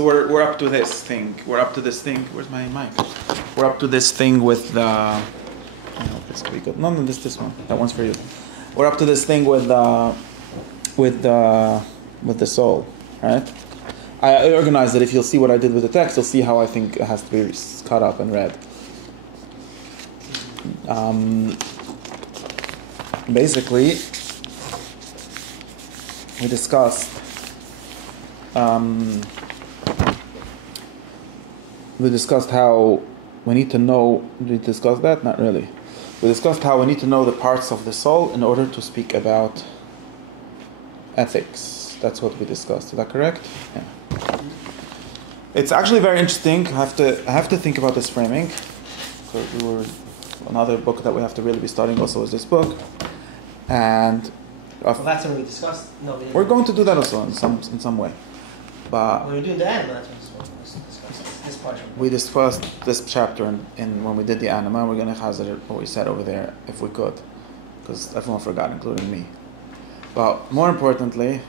We're up to this thing. We're up to this thing. Where's my mic? We're up to this thing with the. I hope this will be good. No, this one. That one's for you. We're up to this thing with the soul, right? I organized it. If you'll see what I did with the text, you'll see how I think it has to be cut up and read. Basically, we discussed. We discussed how we need to know. Did we discuss that? Not really. We discussed how we need to know the parts of the soul in order to speak about ethics. That's what we discussed. Is that correct? Yeah. It's actually very interesting. I have to think about this framing. Another book that we have to really be studying also is this book, and well, that's what we discussed. No, we're going to do that also in some way. But when we do the anima, that's what we discussed. This part. We discussed this chapter in when we did the anima. We're going to hazard what we said over there if we could, because everyone forgot, including me. But more importantly,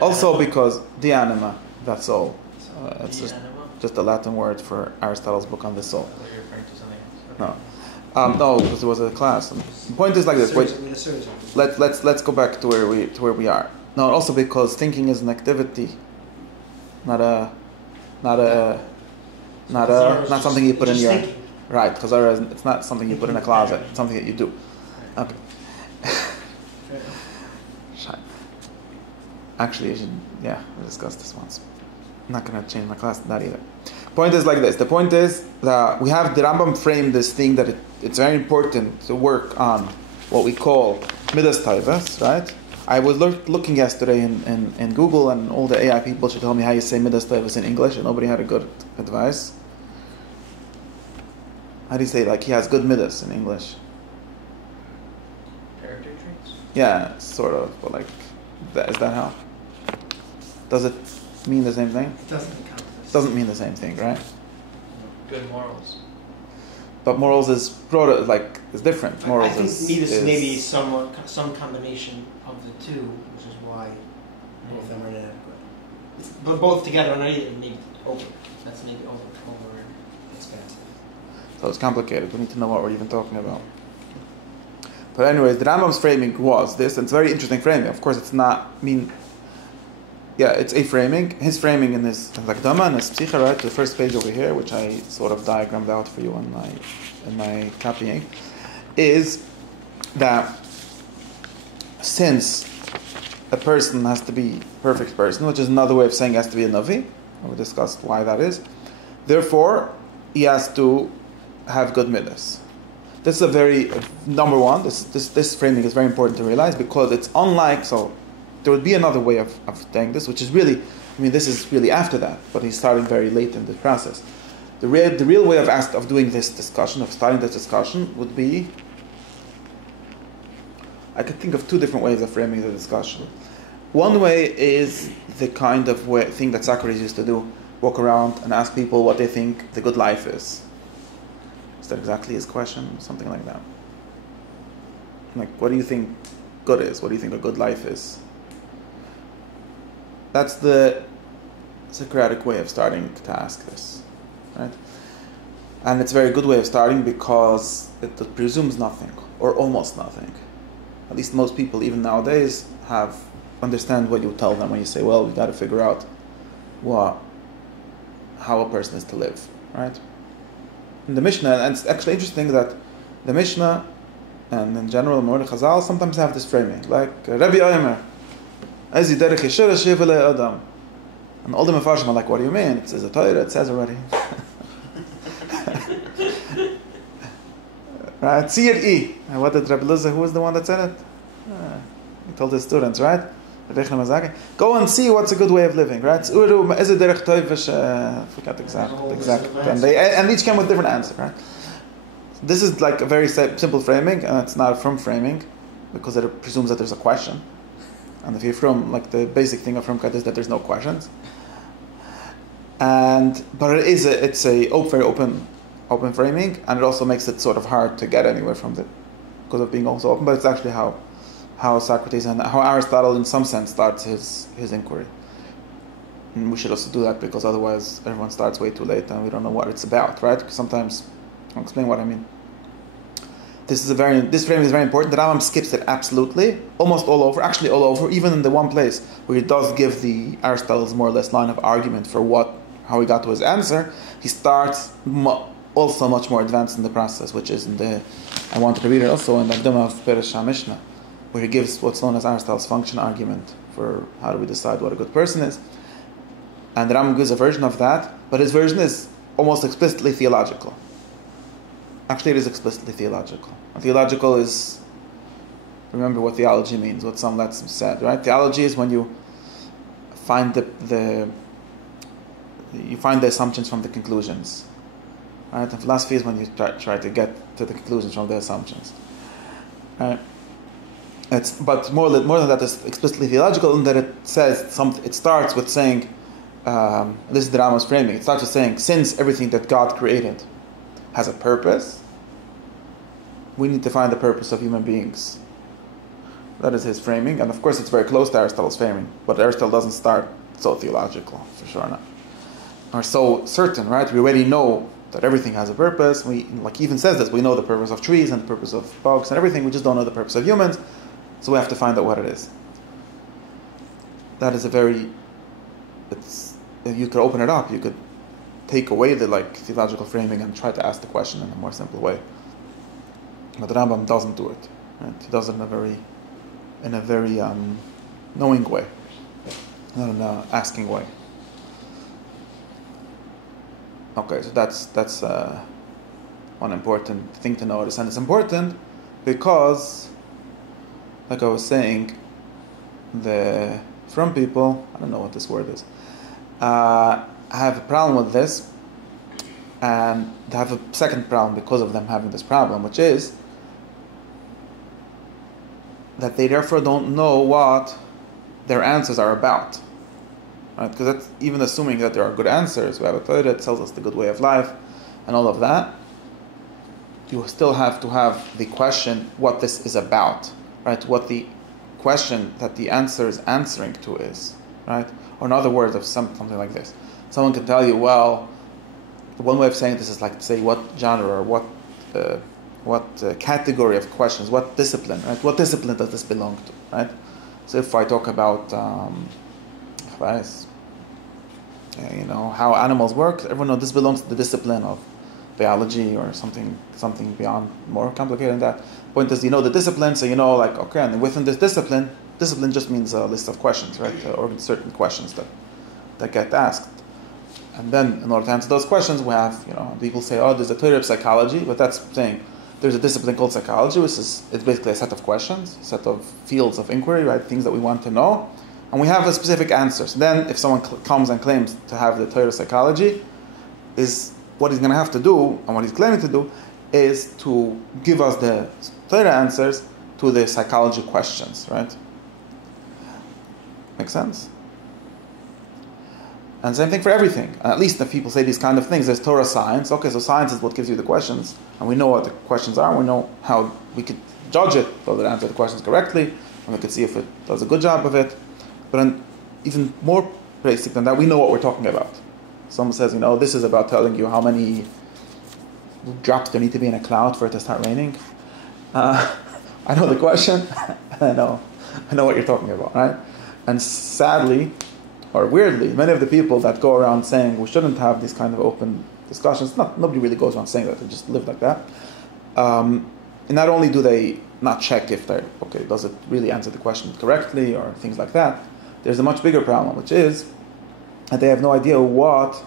also because the anima, that's all. It's just a Latin word for Aristotle's book on the soul. You're referring to something else. No. No, because it was a class. The point is like this. Wait, let's go back to where we are. No, also because thinking is an activity, not something you put in your thinking. Right. Because it's not something you put in a closet. It's something that you do. Okay. Actually, we discussed this once. I'm not going to change my class to that either. Point is like this. The point is that we have the Rambam frame this thing that it's very important to work on what we call midas taivas, right? I was looking yesterday in Google, and all the AI people should tell me how you say midas taivas in English, and nobody had a good advice. How do you say, like, he has good midas in English? Character traits? Yeah, sort of, but like, is that how? Does it mean the same thing? It doesn't mean the same thing, right? Good morals. But morals is broader, like, it's different. Morals I think is maybe some combination of the two, which is why both of them are inadequate. But both together are not even maybe over. That's maybe over expansive. So it's complicated. We need to know what we're even talking about. But anyways, the Rambam's framing was this, and it's a very interesting framing. Of course, it's not it's a framing. His framing in his Hakdama and his Psicha, right, the first page over here, which I sort of diagrammed out for you in my copying, is that since a person has to be a perfect person, which is another way of saying he has to be a Navi, and we discussed why that is, therefore he has to have good midas. This is a very number one. This framing is very important to realize because it's unlike so. There would be another way of saying this, which is really, this is really after that, but he's starting very late in the process. The real way of doing this discussion, of starting this discussion, would be, I could think of two different ways of framing the discussion. One way is the kind of thing that Socrates used to do, walk around and ask people what they think the good life is. Is that exactly his question? Something like that. Like, what do you think good is? What do you think a good life is? That's the Socratic way of starting to ask this, right? And it's a very good way of starting because it presumes nothing, or almost nothing. At least most people, even nowadays, understand what you tell them when you say, well, we've got to figure out how a person is to live, right? In the Mishnah, and it's actually interesting that the Mishnah, and in general, Mordechai Chazal, sometimes have this framing, like Rabbi Omer, and all the Mefarshim are like, what do you mean? It says a Torah, it says already. Right? Tzir and what did Rabbi Luzah, who was the one that said it? He told his students, right? Go and see what's a good way of living, right? Forgot exact. And each came with a different answer, right? This is like a very simple framing, and it's not a from framing, because it presumes that there's a question. And if you're from, like the basic thing of Frumkat is that there's no questions. But it's a very open framing, and it also makes it sort of hard to get anywhere from it because of being also open. But it's actually how Socrates and how Aristotle, in some sense, starts his inquiry. And we should also do that because otherwise everyone starts way too late and we don't know what it's about, right? Because sometimes, I'll explain what I mean. This framing is very important. The Rambam skips it absolutely, almost all over, actually all over, even in the one place where he does give the Aristotle's more or less line of argument for how he got to his answer. He starts also much more advanced in the process, which is I wanted to read it also in the Akdama of Peresh HaMishnah, where he gives what's known as Aristotle's function argument for how do we decide what a good person is. And the Rambam gives a version of that, but his version is almost explicitly theological. Actually, it is explicitly theological. And theological is, remember what theology means, what some Latin said, right? Theology is when you find the assumptions from the conclusions, right? And philosophy is when you try to get to the conclusions from the assumptions, right? But more than that, it's explicitly theological in that it says it starts with saying, this is the Rambam's framing. It starts with saying, since everything that God created has a purpose, we need to find the purpose of human beings. That is his framing, and of course it's very close to Aristotle's framing, but Aristotle doesn't start so theological, for sure not. Or so certain, right? We already know that everything has a purpose. We, like he even says this, we know the purpose of trees and the purpose of bugs and everything, we just don't know the purpose of humans, so we have to find out what it is. That is you could open it up, you could take away the theological framing and try to ask the question in a more simple way. But the Rambam doesn't do it. Right? He does it in a very knowing way, not in an asking way. Okay, so that's one important thing to notice, and it's important because, like I was saying, the from people, I don't know what this word is, have a problem with this, and they have a second problem because of them having this problem, which is that they therefore don't know what their answers are about. Right? Because that's even assuming that there are good answers. We have a Torah that tells us the good way of life and all of that. You still have to have the question what this is about, right? What the question that the answer is answering to is, right? Or in other words, of something like this. Someone can tell you, well, one way of saying this is like to say what genre or what category of questions, what discipline, right? What discipline does this belong to, right? So if I talk about, how animals work, everyone knows this belongs to the discipline of biology or something beyond, more complicated than that. Point is, you know the discipline, so you know, okay, and within this discipline just means a list of questions, right? Or certain questions that get asked. And then, in order to answer those questions, we have, people say, there's a Torah of psychology, but that's saying there's a discipline called psychology, which it's basically a set of questions, a set of fields of inquiry, right? Things that we want to know. And we have a specific answer. So then, if someone comes and claims to have the Torah of psychology, is what he's going to have to do, and what he's claiming to do, is to give us the Torah answers to the psychology questions, right? Make sense? And same thing for everything. At least if people say these kind of things, there's Torah science. Okay, so science is what gives you the questions, and we know what the questions are, and we know how we could judge it, whether it answers the questions correctly, and we could see if it does a good job of it. But even more basic than that, we know what we're talking about. Someone says, this is about telling you how many drops there need to be in a cloud for it to start raining. I know the question. I know what you're talking about, right? And sadly, or weirdly, many of the people that go around saying we shouldn't have these kind of open discussions, nobody really goes around saying that, they just live like that. And not only do they not check if does it really answer the question correctly or things like that, there's a much bigger problem, which is that they have no idea what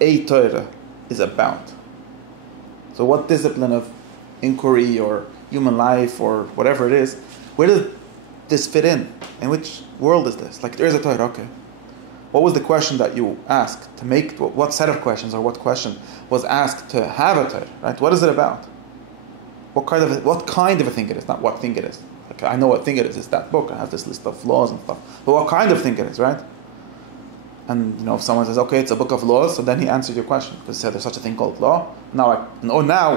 a Torah is about. So what discipline of inquiry or human life or whatever it is, where does this fit in? In which world is this? There's a Torah, okay. What was the question that you asked to make? What set of questions or what question was asked to have a Torah? Right? What is it about? What kind of a thing it is? Not what thing it is. I know what thing it is. It's that book. I have this list of laws and stuff. But what kind of thing it is, right? And if someone says, okay, it's a book of laws, so then he answered your question because he said there's such a thing called law. Now,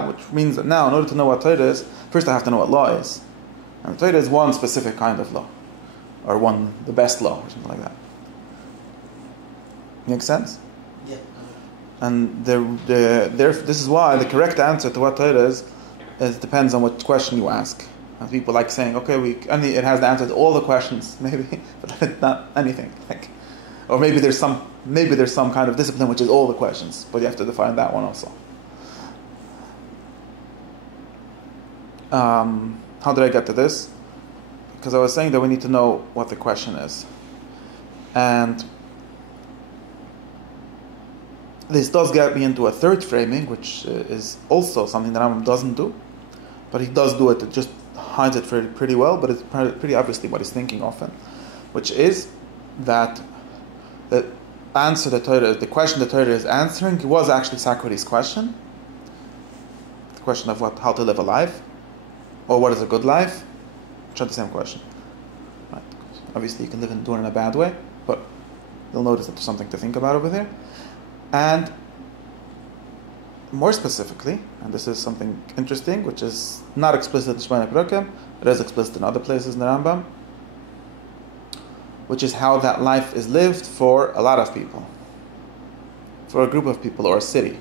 which means that now, in order to know what Torah is, first I have to know what law is. And Torah is one specific kind of law, or the best law, or something like that. Makes sense? Yeah. And this is why the correct answer to what Torah is depends on what question you ask. And people like saying, okay, it has the answer to all the questions, maybe, but not anything. Or maybe there's some kind of discipline which is all the questions, but you have to define that one also. How did I get to this? Because I was saying that we need to know what the question is. And this does get me into a third framing, which is also something that Rambam doesn't do, but he does do it. It just hides it pretty well, but it's pretty obviously what he's thinking often, which is that the answer that the question that Torah is answering was actually Socrates' question, the question of how to live a life, or what is a good life, which are the same question. Right? Obviously, you can live and do it in a bad way, but you'll notice that there's something to think about over there. And more specifically, and this is something interesting, which is not explicit in Shomne Prakim, it is explicit in other places in the Rambam, which is how that life is lived for a lot of people, for a group of people or a city.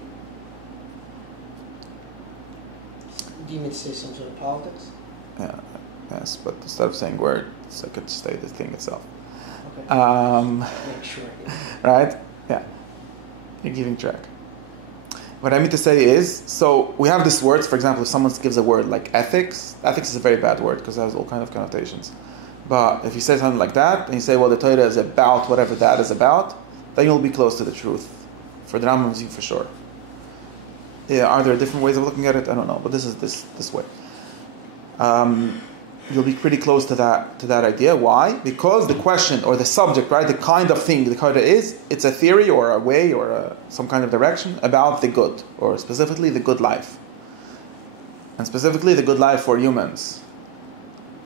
Do you mean to say some sort of politics? Yes, but instead of saying words, I could say the thing itself. Okay. Make sure. Right? Yeah. You're keeping track. What I mean to say is, so we have these words, for example, if someone gives a word like ethics is a very bad word because it has all kinds of connotations. But if you say something like that, and you say, well, the Torah is about whatever that is about, then you'll be close to the truth. For the Rambam, for sure. Yeah, are there different ways of looking at it? I don't know, but this is this way. You'll be pretty close to that idea. Why? Because the question or the subject, right, the kind of thing the Torah is, it's a theory or a way or some kind of direction about the good, or specifically the good life. And specifically the good life for humans.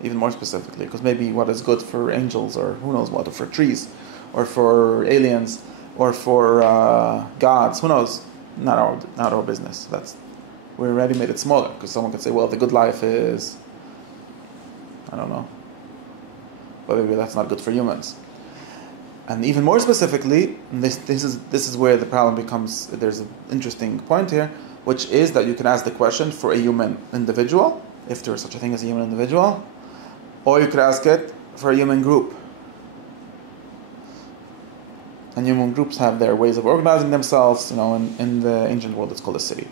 Even more specifically, because maybe what is good for angels or who knows what, or for trees, or for aliens, or for gods, who knows? Not our business. We already made it smaller, because someone could say, well, the good life is, I don't know, but maybe that's not good for humans. And even more specifically, this is where the problem becomes. There's an interesting point here, which is that you can ask the question for a human individual, if there is such a thing as a human individual, or you could ask it for a human group. And human groups have their ways of organizing themselves. In the ancient world, it's called a city.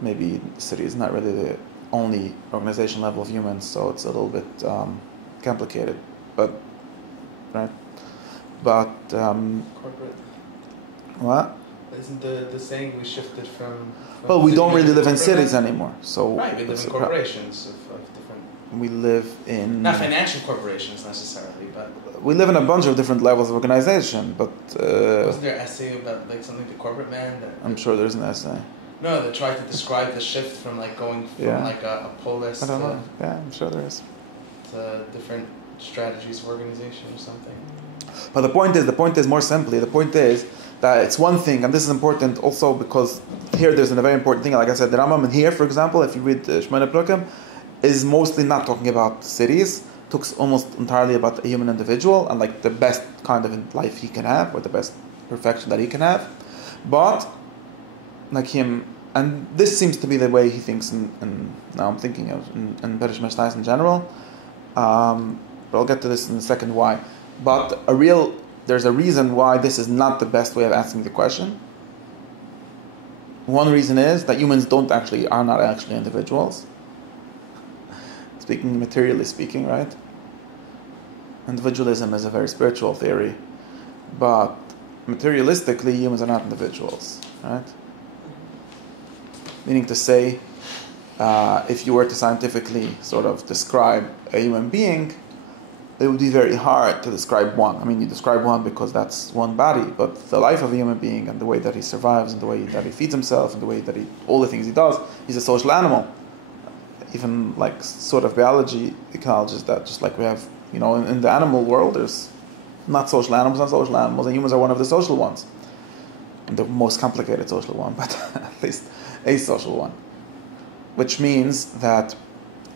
Maybe the city is not really the only organization level of humans, so it's a little bit complicated. But right, but corporate. What? Isn't the saying we shifted from well, we don't really live in cities anymore. So right, we live in corporations of different. We live in not financial corporations necessarily, but we live in a bunch of different levels of organization. But wasn't there an essay about like something the corporate man? I'm sure there's an essay. No, they tried to describe the shift from like going from like a polis. I don't know. Yeah, I'm sure there is. To different strategies of organization or something. But the point is more simply, the point is that it's one thing, and this is important also because here there's a very important thing. Like I said, the Rambam in here, for example, if you read Shomne Prakim, is mostly not talking about cities. Talks almost entirely about a human individual and like the best kind of life he can have, or the best perfection that he can have. But like him, and this seems to be the way he thinks, and now I'm thinking of in Perish Meshtais in general. But I'll get to this in a second why. But there's a reason why this is not the best way of asking the question. One reason is that humans are not actually individuals. Materially speaking, right? Individualism is a very spiritual theory, but materialistically, humans are not individuals, right? Meaning to say, if you were to scientifically sort of describe a human being, it would be very hard to describe one. I mean, you describe one because that's one body, but the life of a human being and the way that he survives and the way that he feeds himself and the way that all the things he does, he's a social animal. Even like sort of biology acknowledges that, just like we have, in the animal world, there's not social animals and social animals, and humans are one of the social ones. And the most complicated social one, but at least a social one. Which means that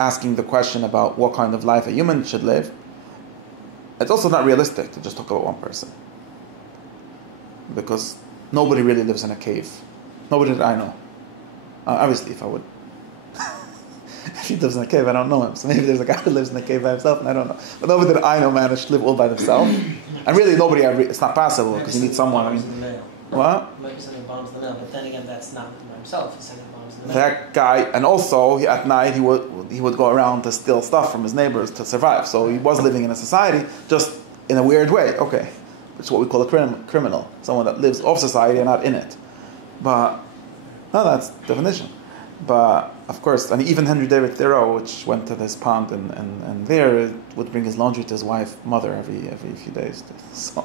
asking the question about what kind of life a human should live, it's also not realistic to just talk about one person. because nobody really lives in a cave. Nobody that I know. Obviously, if I would, if he lives in a cave, I don't know him. So maybe there's a guy who lives in a cave by himself, and I don't know. But nobody that I know managed to live all by themselves. And really, nobody. It's not possible because you need someone. I mean, what? Maybe sending bombs in the mail, but then again, that's not by himself. He's sending bombs in the mail. That guy, and also at night he would go around to steal stuff from his neighbors to survive. So he was living in a society, just in a weird way. Okay, which is what we call a criminal, someone that lives off society and not in it. But no, that's the definition. But of course, and even Henry David Thoreau, which went to this pond and there would bring his laundry to his mother every few days. So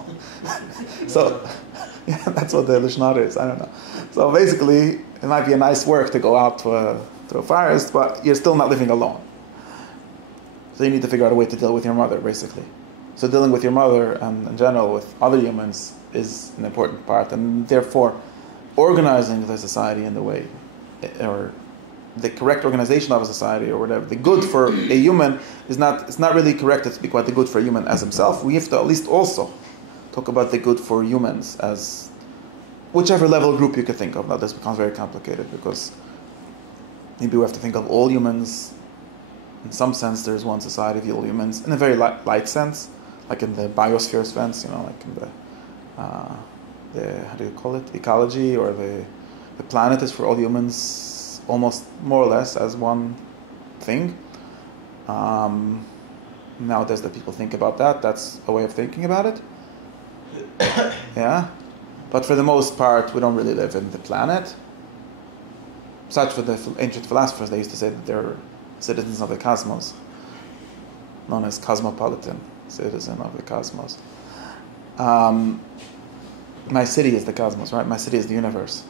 yeah, that's what the Lishnar is. I don't know. So basically, it might be a nice work to go out to a forest, but you're still not living alone. So you need to figure out a way to deal with your mother, basically. So dealing with your mother and in general with other humans is an important part, and therefore organizing the society in the way, or the correct organization of a society or whatever, the good for a human it's not really correct to speak about the good for a human as himself. We have to at least also talk about the good for humans as whichever level group you could think of. Now this becomes very complicated because maybe we have to think of all humans. In some sense, there's one society of all humans in a very light sense, like in the biosphere sense, like in the how do you call it, ecology, or the planet is for all humans almost more or less as one thing. Nowadays that people think about that's a way of thinking about it. Yeah, but for the most part, we don't really live in the planet. Such for the ancient philosophers, they used to say that they're citizens of the cosmos, known as cosmopolitan citizen of the cosmos. My city is the cosmos, right? My city is the universe.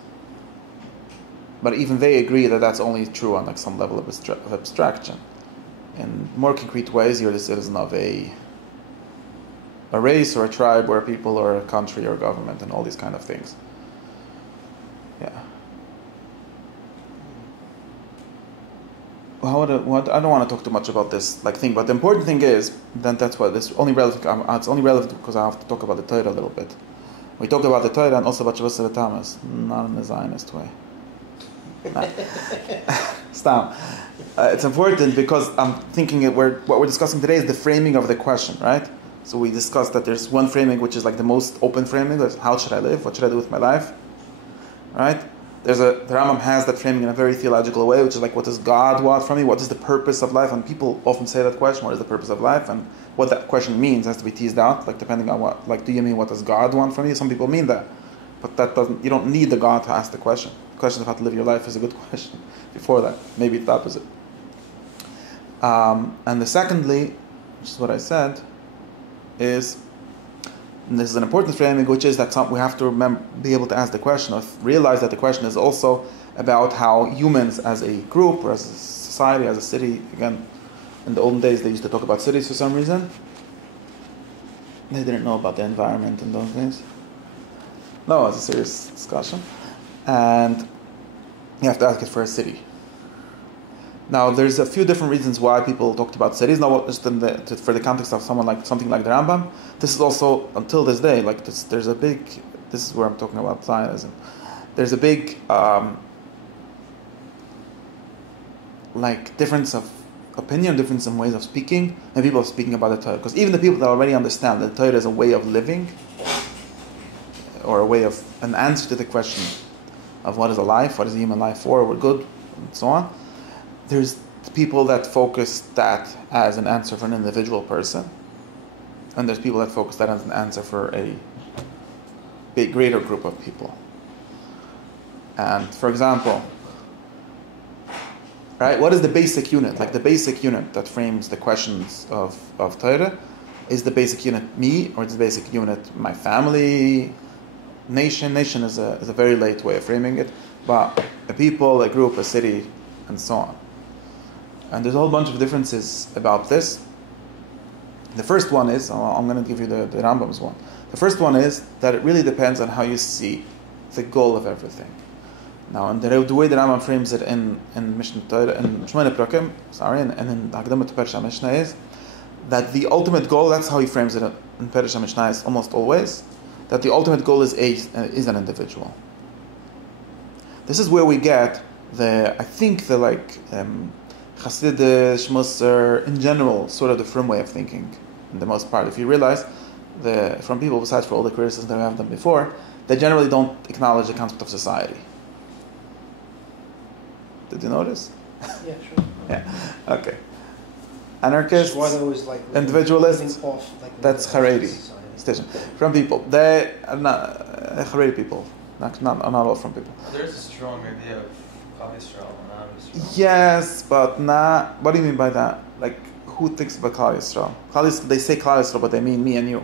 But even they agree that that's only true on like some level of abstraction. In more concrete ways, you're the citizen of a race or a tribe or a people or a country or a government and all these kind of things. Yeah. Well, I don't want to talk too much about this thing, but the important thing is that that's what it's only relevant. It's only relevant because I have to talk about the Torah a little bit. We talk about the Torah and also about Shavuos Tammuz, not in the Zionist way. Stop. It's important because I'm thinking what we're discussing today is the framing of the question, right? So we discussed that there's one framing which is like the most open framing, that's how should I live? What should I do with my life? Right? The Rambam has that framing in a very theological way, which is like, what does God want from me? What is the purpose of life? And people often say that question, what is the purpose of life? And what that question means has to be teased out, like depending on what, do you mean what does God want from you? Some people mean that. But you don't need the God to ask the question. The question of how to live your life is a good question. Before that, maybe it's the opposite. And the secondly, which is what I said, is, and this is an important framing, which is that we have to be able to ask the question, or realize that the question is also about how humans as a group, or as a society, as a city, again, in the olden days they used to talk about cities for some reason. They didn't know about the environment and those things. No, it's a serious discussion. And you have to ask it for a city. Now, there's a few different reasons why people talked about cities. Now, just for the context of something like the Rambam, this is also, until this day, this is where I'm talking about Zionism. There's a big, difference of opinion, difference in ways of speaking, and people are speaking about the Torah. Because even the people that already understand that the Torah is a way of living, or a way of an answer to the question of what is a life, what is a human life for, we're good, and so on. There's people that focus that as an answer for an individual person, and there's people that focus that as an answer for a big, greater group of people. And for example, right, what is the basic unit? Like the basic unit that frames the questions of Torah is the basic unit me, or is the basic unit my family? Nation is a very late way of framing it, but a people, a group, a city, and so on. And there's a whole bunch of differences about this. The first one is, I'm going to give you the Rambam's one. The first one is that it really depends on how you see the goal of everything. Now, and the way the Rambam frames it in Mishnah Torah, in Shomne Prakim, and in Hagdama to Perusha Mishnah is that the ultimate goal, that's how he frames it in Perusha Mishnah is almost always, that the ultimate goal is an individual. This is where we get chasidish, Musar, in general, sort of the firm way of thinking, in the most part. If you realize, from people, besides for all the criticisms that we have done before, they generally don't acknowledge the concept of society. Did you notice? Yeah, sure. Yeah. Okay. Anarchists, individualists, that's Haredi. From people. They are not Haredi people. Not all from people. There's a strong idea of Yisrael and Am Yisrael. Yes, but not. What do you mean by that? Like, who thinks about Klal Yisrael? They say Klal Yisrael, but they mean me and you.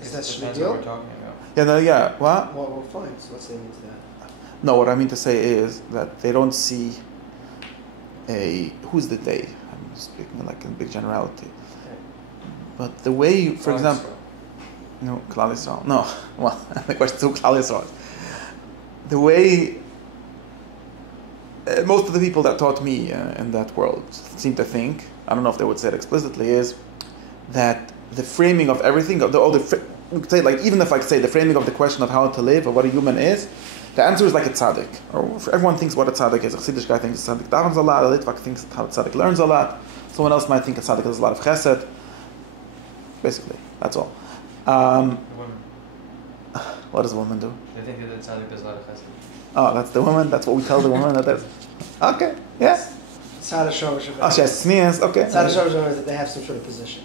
Is that what we're talking about? Yeah, no, yeah. What? Well, fine. So let's say it means that. No, what I mean to say is that they don't see who's the they? I'm speaking like in big generality. Okay. But the way, for example, no, Klal Yisrael. No, well, the question is who Klal Yisrael is. The way most of the people that taught me in that world seem to think, I don't know if they would say it explicitly, is that the framing of everything, even if I say the framing of the question of how to live or what a human is, the answer is like a tzaddik. Or everyone thinks what a tzaddik is. A chasidish guy thinks a tzaddik davens a lot. A litvish thinks how a tzaddik learns a lot. Someone else might think a tzaddik does a lot of chesed. Basically, that's all. What does a woman do? They think that the tzaddik does a lot of chesed. Oh, that's the woman? That's what we tell the woman that is? Okay, yeah. Tzad HaShovash. Oh, she has sneers, okay. Tzad HaShovash is that they have some sort of position.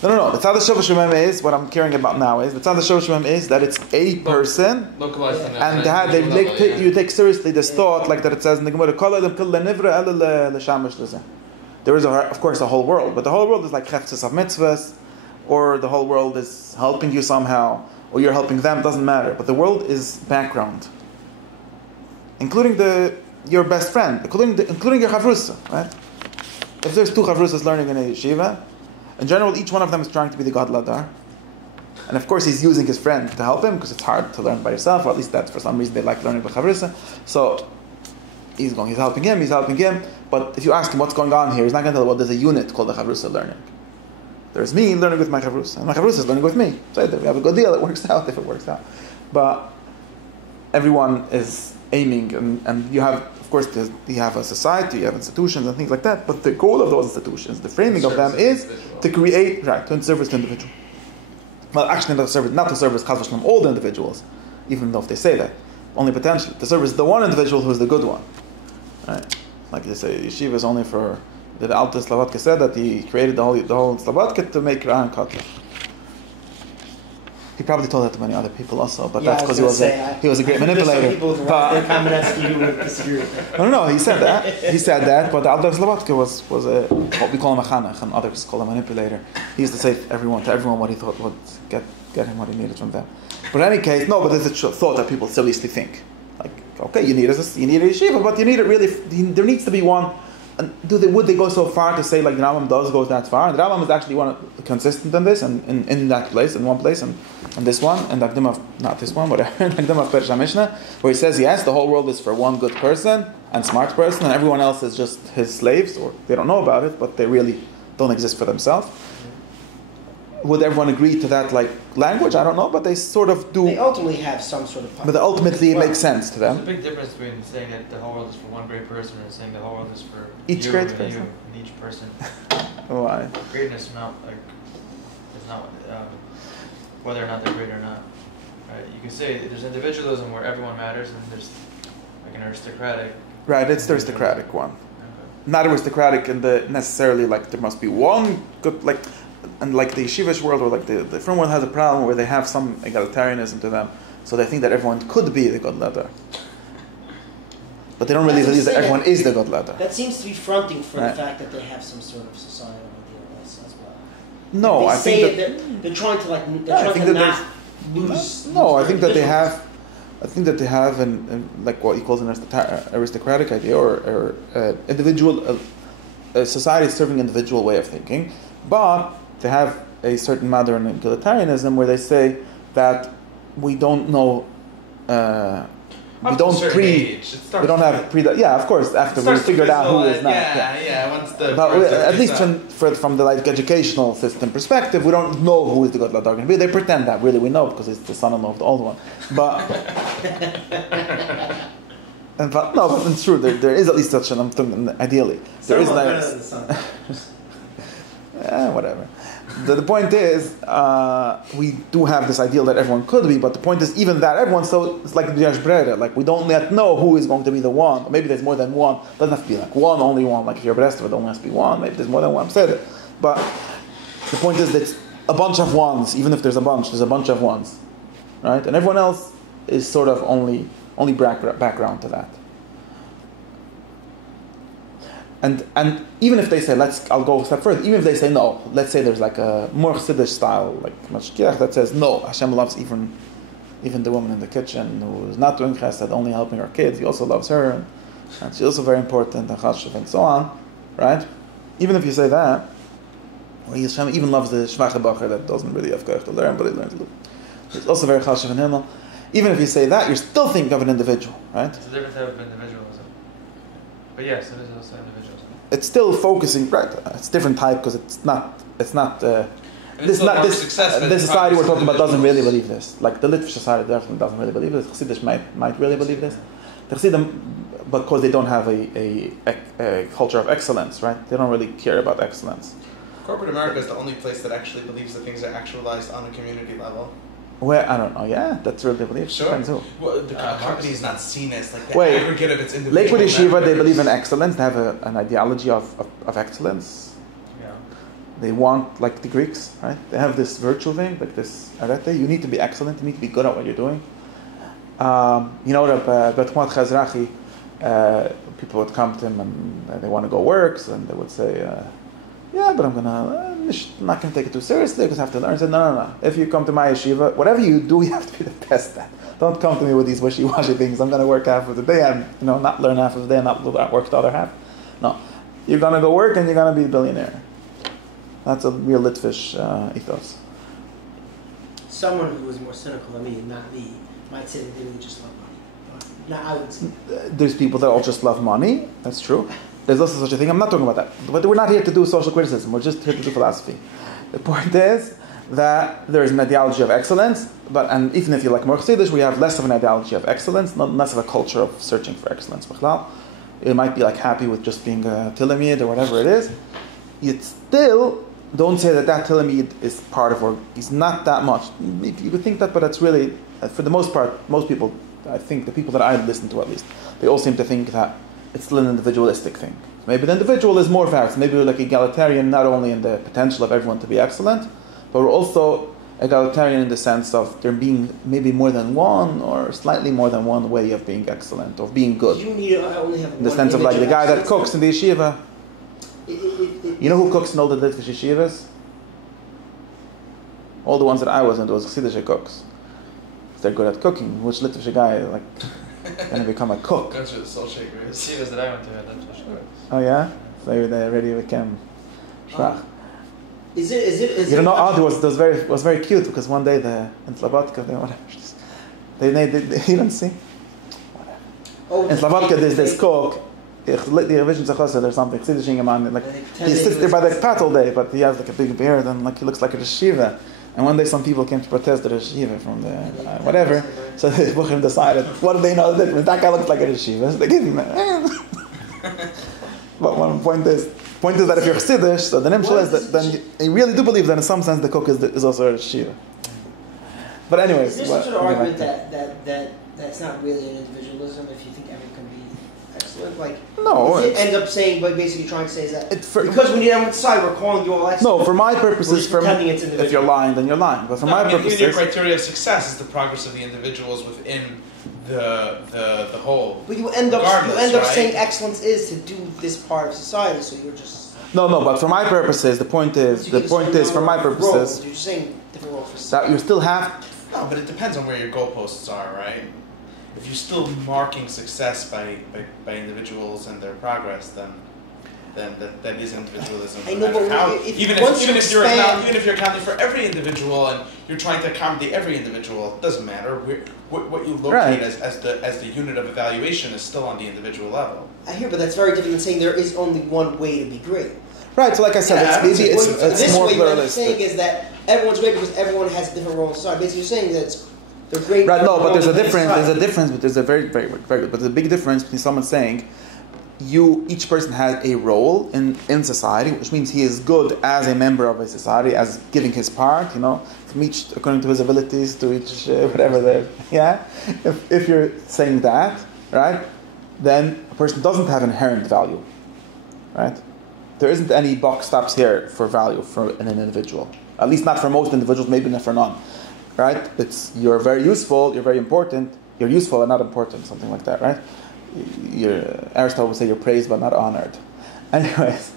No. The Tzad HaShovash is, what I'm caring about now is, the Tzad HaShovash is that it's a person, localized and you take seriously this thought, like that it says in the Gemara, there is, of course, a whole world, but the whole world is like cheftzes of mitzvahs, or the whole world is helping you somehow, or you're helping them, doesn't matter. But the world is background, including your best friend, including your chavrusa, right? If there's two chavrusas learning in a yeshiva, in general, each one of them is trying to be the God Ladar. And of course, he's using his friend to help him, because it's hard to learn by yourself, or at least that's for some reason they like learning by chavrusa. So he's helping him. But if you ask him what's going on here, he's not going to tell, well, there's a unit called the chavrusa learning. There's me learning with my chavrusa, and my chavrusa is learning with me. So we have a good deal. It works out if it works out. But everyone is aiming, and you have, of course, you have a society, you have institutions and things like that. But the goal of those institutions, the framing of them, is to create, to service the individual. Well, actually, not to service chasdish all the individuals, even though if they say that, only potentially to service the one individual who is the good one. Right? Like they say, yeshiva is only for. The Alta Slavatka said that he created the whole Slavatka to make Ra'an Kotler. He probably told that to many other people also, but that's because he was a great manipulator. No, he said that. But the Alta Slavatka was what we call him a chanach, and others call him a manipulator. He used to say to everyone what he thought would get him what he needed from them. But in any case, but there's a thought that people seriously think. Like, okay, you need a yeshiva, but you need it really. There needs to be one. And would they go so far to say like the Rambam does go that far? The Rambam is actually consistent in this, and in that place, in one place, and this one, and not this one, whatever, Akdam of Perish HaMishnah, where he says yes, the whole world is for one good person and smart person, and everyone else is just his slaves, or they don't know about it, but they really don't exist for themselves. Would everyone agree to that language? I don't know, but they sort of do. They ultimately have some sort of. But ultimately, it makes sense to them. There's a big difference between saying that the whole world is for one great person and saying the whole world is for each great person. And each person. Why? Greatness is not whether or not they're great or not. Right? You can say there's individualism where everyone matters, and there's like an aristocratic. Right, it's the aristocratic one. Okay. Not aristocratic in the necessarily there must be one good And like the yeshivish world, or like the firm world has a problem where they have some egalitarianism to them, so they think that everyone could be the God Ladar. But they don't really believe that everyone is the God Ladar. That seems to be fronting for the fact that they have some sort of societal ideal as well. No, I think that they're trying to not lose. No, I think that they have. I think that they have like what he calls an aristocratic idea, or individual society serving individual way of thinking, but they have a certain modern egalitarianism where they say that we don't know we don't we don't have yeah, of course, after we figured out who is not. Once the but at least from the like educational system perspective, we don't know who is the good Ladar going to be. They pretend that really we know because it's the son-in-law of the old one. But but it's true. There is at least such an ideally. There is like whatever. The point is, we do have this ideal that everyone could be, but the point is, even that everyone, so it's like the like we don't yet know who is going to be the one. Or maybe there's more than one. It doesn't have to be like one, only one. Like if you're Brest, it only has to be one. Maybe there's more than one. Said it. But the point is that it's a bunch of ones. Even if there's a bunch of ones, right? And everyone else is sort of only background to that. And even if they say, I'll go a step further, even if they say no, let's say there's like a more chasidish style, like mashkiach, that says no, Hashem loves even the woman in the kitchen who is not doing chesed, only helping her kids, he also loves her, and she's also very important, and so on, right? Even if you say that, or Hashem even loves the shvache bacher that doesn't really have koach to learn, but he learns to do. It's also very chashiv in Himmel. Even if you say that, you're still thinking of an individual, right? It's a different type of individualism. But yes, it is also individualism. It's still focusing, right? It's different type because it's not. This society we're talking about doesn't really believe this. Like the litvish society definitely doesn't really believe this. Chasidish might really believe this. The Chassidim, because they don't have a culture of excellence, right? They don't really care about excellence. Corporate America is the only place that actually believes that things are actualized on a community level. Where I don't know. Yeah, that's really belief. Sure. Well, the company is not seen as like the aggregate of its individual. Lakewood Yeshiva, they believe in excellence. They have an ideology of excellence. Yeah. They want, like the Greeks, right? They have this virtue thing, like this arete. You need to be excellent. You need to be good at what you're doing. Betchmat Chazrachi, people would come to him and they want to go work, and they would say, yeah, but I'm not gonna take it too seriously because I have to learn. I said, no. If you come to my yeshiva, whatever you do, you have to be the best at. Don't come to me with these wishy-washy things. I'm gonna work half of the day and not learn half of the day and not work the other half. No, you're gonna go work and you're gonna be a billionaire. That's a real litvish ethos. Someone who was more cynical than me, not me, might say that they really just love money. Now I would say there's people that all just love money. That's true. There's also such a thing. I'm not talking about that. But we're not here to do social criticism. We're just here to do philosophy. The point is that there is an ideology of excellence, and even if you like more chasidish, we have less of an ideology of excellence, not less of a culture of searching for excellence. It might be like happy with just being a tilamid or whatever it is. You still don't say that tilamid is part of, or he's not that much. You would think that, but it's really, for the most part, most people, I think the people that I listen to at least, they all seem to think that it's still an individualistic thing. Maybe the individual is more facts. Maybe we're like egalitarian, not only in the potential of everyone to be excellent, but we're also egalitarian in the sense of there being maybe more than one or slightly more than one way of being excellent, of being good. You need to only have in the sense of like the guy that cooks in the yeshiva. You know who cooks in all the litvish yeshivas? All the ones that I was in, those chasidish cooks. They're good at cooking. Which litvish guy like going to become a cook? Go through the soul shakers. Yeshivas that I went to had litvish cooks. Oh yeah, so they already became shvach. Is it? You know, it was very cute because one day in Slobodka they you don't see. In Slobodka there's this cook. The revision Zechosel or something. Like he sits there by the pat all day, but he has like a big beard and like he looks like a yeshiva. And one day some people came to protest the yeshiva from the whatever. So the Bukhim decided, what do they know the difference? That guy looks like a yeshiva. So they give him that. But one point is that if you're chasidish, so the nimshal is that then you really do believe that in some sense the cook is also a yeshiva. But anyways, is there such an argument that's not really an individualism if you think everyone can be excellent? Like, no, it end up saying, but basically trying to say is that because we need everyone to decide, we're calling you all excellent. No, for my purposes, if you're lying, then you're lying. But for my purposes, your criteria of success is the progress of the individuals within the whole. But you end up saying excellence is to do this part of society. So you're just no. But for my purposes, the point is for my purposes. You're just saying different roles. That you still have. No, but it depends on where your goalposts are, right? If you're still marking success by individuals and their progress, then then that is individualism. I no know, matter but how. if Even if you're accounting for every individual and you're trying to accommodate every individual, it doesn't matter. What you locate as the unit of evaluation is still on the individual level. I hear, but that's very different than saying there is only one way to be great. Right, so like I said, it's more pluralistic. What you're saying is that everyone's great because everyone has a different role in society. Basically, you're saying that they're great. Right, no, but there's a difference, but there's a very good, but there's a big difference between someone saying each person has a role in society, which means he is good as a member of a society, as giving his part, from each according to his abilities, to each whatever. If you're saying that, right, then a person doesn't have inherent value, right? There isn't any box stops here for value for an individual. At least not for most individuals, maybe not for none. Right? You're very useful, you're very important, you're useful and not important, something like that, right? Aristotle would say you're praised but not honored. Anyways,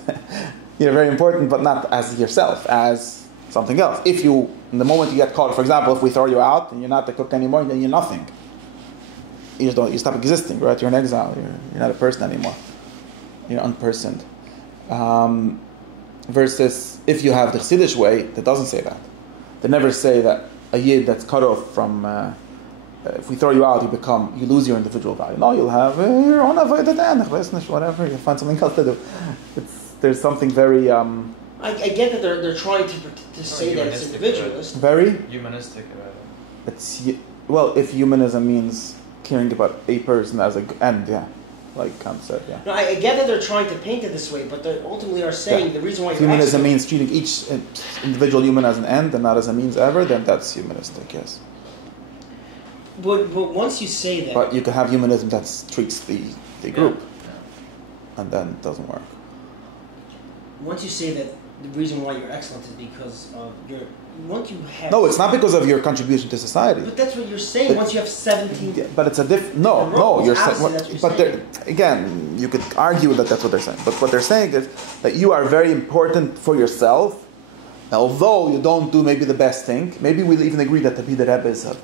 you're very important but not as yourself, as something else. In the moment you get caught, for example, if we throw you out and you're not the cook anymore, then you're nothing. You stop existing, right? You're in exile, you're not a person anymore. You're unpersoned. Versus if you have the chasidish way, that doesn't say that. They never say that a yid that's cut off from, if we throw you out, you lose your individual value. No, you'll have your own avodah, whatever. You'll find something else to do. There's something very. I get that they're trying to say that it's individualist. Very humanistic about it. If humanism means caring about a person as an end, like Kant said, No, I get that they're trying to paint it this way, but they ultimately are saying the reason why humanism means treating each individual human as an end and not as a means ever, then that's humanistic, yes. But once you say that... But you can have humanism that treats the group, and then it doesn't work. Once you say that the reason why you're excellent is because of your... Once you have... No, it's not because of your contribution to society. But that's what you're saying. Once you have 17... But it's a you're saying... But again, you could argue that that's what they're saying. But what they're saying is that you are very important for yourself, although you don't do maybe the best thing. Maybe we'll even agree that to be the Rebbe is a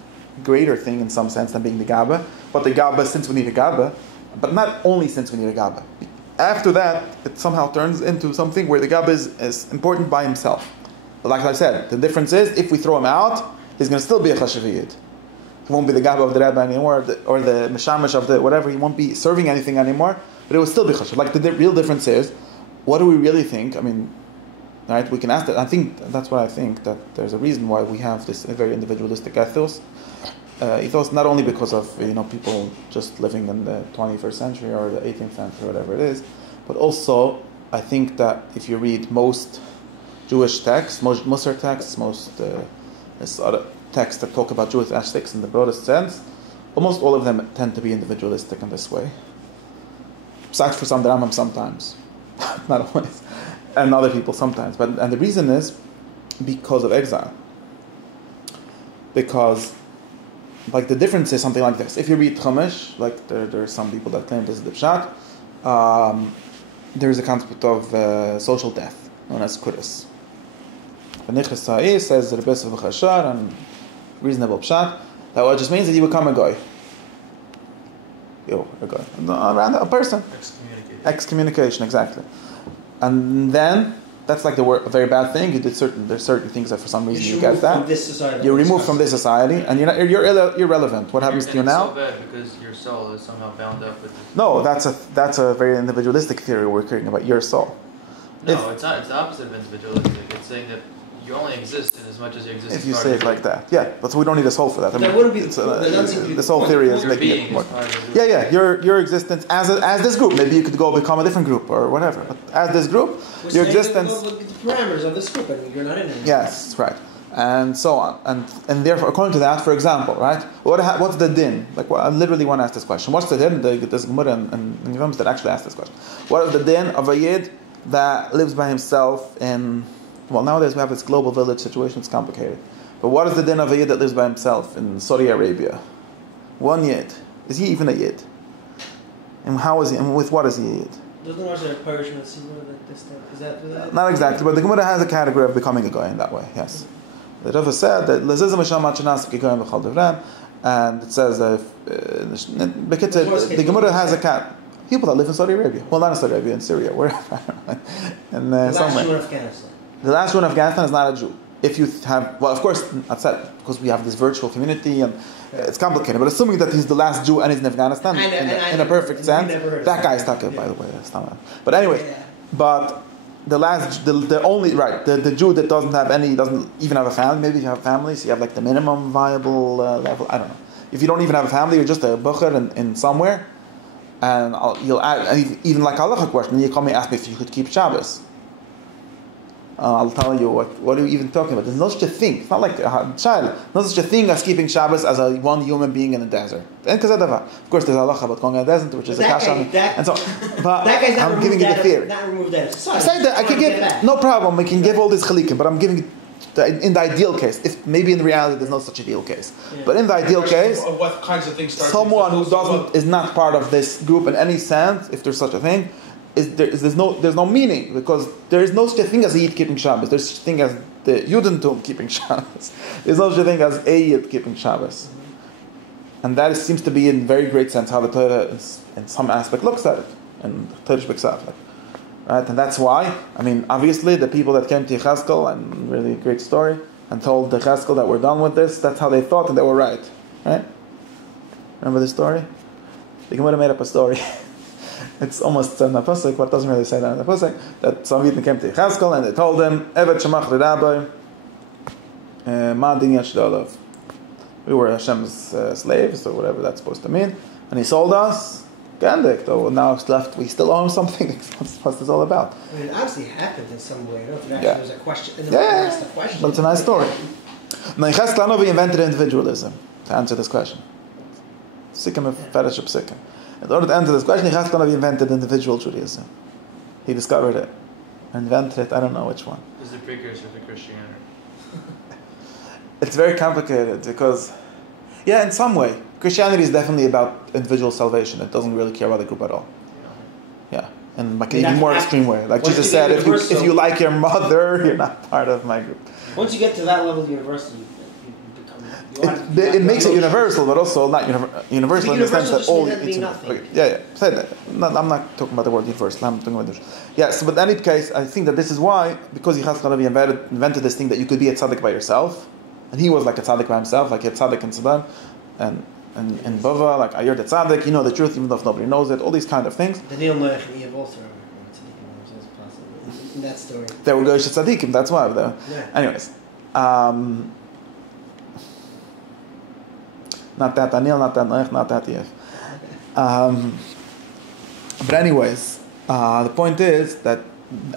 greater thing in some sense than being the Gabba. But the Gabba, since we need a Gabba, but not only since we need a Gabba. After that, it somehow turns into something where the Gabba is important by himself. But like I said, the difference is, if we throw him out, he's going to still be a chashiv. He won't be the Gabba of the Rebbe anymore, or the Meshamash of the whatever. He won't be serving anything anymore, but it will still be chashiv. Like the real difference is, what do we really think? I mean, right? We can ask that. I think that's what I think, that there's a reason why we have this very individualistic ethos. Ethos not only because of people just living in the 21st century or the 18th century, or whatever it is, but also I think that if you read most Jewish texts, most Musar texts, most other texts that talk about Jewish ethics in the broadest sense, almost all of them tend to be individualistic in this way. Besides for some, the Rambam sometimes, not always, and other people sometimes. And the reason is because of exile. Because, like, the difference is something like this. If you read Chumash, like there are some people that claim this is the pshat, there is a concept of social death known as kuris. The Yechezkel says the best of Chashar and reasonable pshat. That what just means that you become a guy. A guy. Around a person. Excommunication, exactly. And then that's like a very bad thing. There's certain things that for some reason you get that. You're removed from this society, and you're irrelevant. What happens to you now? It's so bad because your soul is somehow bound up with this. No, that's a very individualistic theory we're talking about. Your soul. No, it's not. It's the opposite of individualistic. It's saying that you only exist in as much as you exist. If you say it like that, but we don't need a soul for that. I mean, that wouldn't be this whole theory is making it more. Your existence as this group. Maybe you could go become a different group or whatever. But as this group, your existence. The parameters of this group, and you're not in it. Yes, right, and so on, and therefore, according to that, for example, right, what's the din? Like, I literally want to ask this question. What's the din? There's Gemara and Rambam that actually ask this question. What is the din of a yid that lives by himself in? Well, nowadays we have this global village situation. It's complicated. But what is the din of a yid that lives by himself in Saudi Arabia? One yid. Is he even a yid? And how is he? And with what is he a yid? Doesn't there a parish in the Is that? Not exactly, but the Gemara has a category of becoming a guy in that way. Yes. The Rav said that and it says that the Gemara has a cat. People that live in Saudi Arabia. Well, not in Saudi Arabia, in Syria, wherever. And The last somewhere. Jew in Afghanistan. The last Jew in Afghanistan is not a Jew. If you have, well, of course, that's it, because we have this virtual community and it's complicated. But assuming that he's the last Jew and he's in Afghanistan, in a perfect sense, that guy is Taka, by the way. That's not. But anyway, but the last, the only right, the Jew that doesn't even have a family. Maybe if you have families, you have like the minimum viable level. I don't know. If you don't even have a family, you're just a bucher in somewhere, and you'll add, and even like a halacha question. You come and ask me if you could keep Shabbos. I'll tell you what are you even talking about? There's no such a thing. It's not like a child. No such a thing as keeping Shabbos as one human being in the desert. Of course, there's halacha about going in the desert, which is a kasha. And so, but that guy's not I'm giving you the theory. Not removed that. I say that I can give no problem. We can give all these chalikim, but I'm giving in the ideal case. If maybe in reality there's no such ideal case, but in the ideal case, what kinds of things someone who is not part of this group in any sense, if there's such a thing. There's no meaning, because there is no such a thing as a Yid keeping Shabbos. There's such a thing as the Judentum keeping Shabbos. There's no such a thing as a Yid keeping Shabbos. And that seems to be in very great sense how the Torah is, in some aspect looks at it. And Torah B'Ksav. Right? And that's why, I mean, obviously the people that came to Yechezkel, and really great story, and told Yechezkel that we're done with this, that's how they thought and they were right. Right? Remember the story? The Gemara made up a story. It's almost in the pasuk, but it doesn't really say that in the pasuk. That some Yidden came to Yechezkel and they told him, "Evet shemach l'Rabbi, ma din yesh l'olav." We were Hashem's slaves, or whatever that's supposed to mean, and He sold us. Gandik, though now it's left, we still owe Him something. What's this all about? I mean, it obviously happened in some way. I don't know if Yeah. there was a question. That's the question. But it's a nice story. Now Yechezkel Hanavi invented individualism to answer this question. Sikkim of fellowship Sikkim. In order to answer this question, Yechezkel Hanavi invented individual Judaism. He discovered it. Invented it, I don't know which one. It's the precursor to Christianity. It's very complicated because, yeah, in some way, Christianity is definitely about individual salvation. It doesn't really care about the group at all. Yeah, in like an even more extreme way. Like Jesus said, if you like your mother, you're not part of my group. Once you get to that level of university, It makes it universal, but also not universal in the sense that all. Say that. I'm not talking about the word universal. I'm talking about this. Yes, but in any case, I think that this is why, because Yechezkel Hanavi invented this thing that you could be a tzaddik by yourself, and he was like a tzaddik by himself, like a tzaddik in Sudan, and Bava, like you're the tzaddik, you know the truth, even though if nobody knows it. All these kind of things. Daniel Noach and Eve also in that story. They were Goyish tzaddikim. That's why. Anyways. Not that Daniel, not that Noach, not that Yev. But anyways, the point is that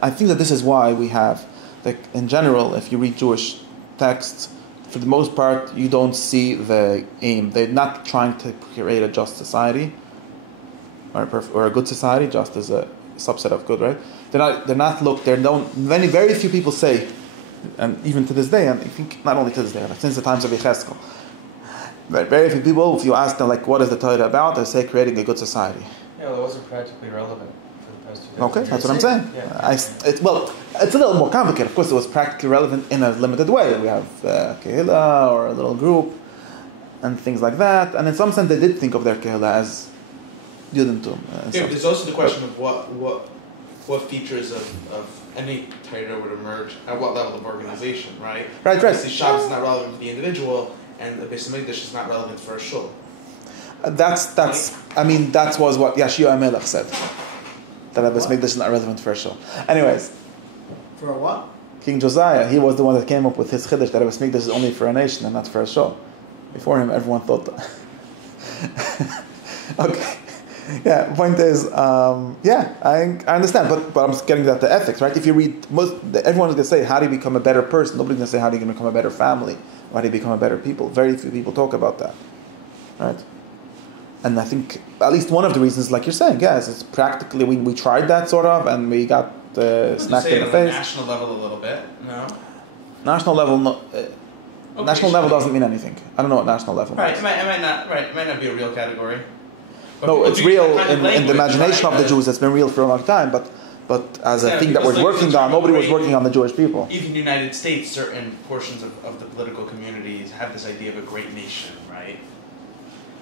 I think that this is why we have, like in general, if you read Jewish texts, for the most part, you don't see the aim. They're not trying to create a just society or a good society, just as a subset of good, right? Very few people say, and even to this day, and I think not only to this day, like since the times of Yechezkel, but very few people, if you ask them, like, what is the Torah about, they say creating a good society. Yeah, well, it wasn't practically relevant for the past 2,000 Okay, years. that's what I'm saying. Yeah. It's a little more complicated. Of course, it was practically relevant in a limited way. We have kehillah, or a little group, and things like that. And in some sense, they did think of their kehillah as Judentum. There's also the question of what features of any Torah would emerge at what level of organization, right? Right. Obviously, Shabbos is not relevant for the individual, and the Beis Hamikdash is not relevant for a shul. That's was what Yeshua Melech said. That the Beis Hamikdash is not relevant for a shul. Anyways. For a what? King Josiah, he was the one that came up with his chiddush that the Beis Hamikdash is only for a nation and not for a shul. Before him, everyone thought that. Okay. Yeah, point is, I understand, but I'm getting at the ethics, right? If you read, everyone's going to say, how do you become a better person? Nobody's going to say, how do you become a better family? How do you become a better people? Very few people talk about that, right? And I think at least one of the reasons, like you're saying, yes, it's practically, we tried that sort of, and we got smacked in the face. National level a little bit, no? National level, national level doesn't mean anything. I don't know what national level means. Right, it might not be a real category. But no, it's real in the imagination right? of the Jews. It's been real for a long time, but as a thing that we're working on, nobody was working on the Jewish people. Even in the United States, certain portions of the political communities have this idea of a great nation, right?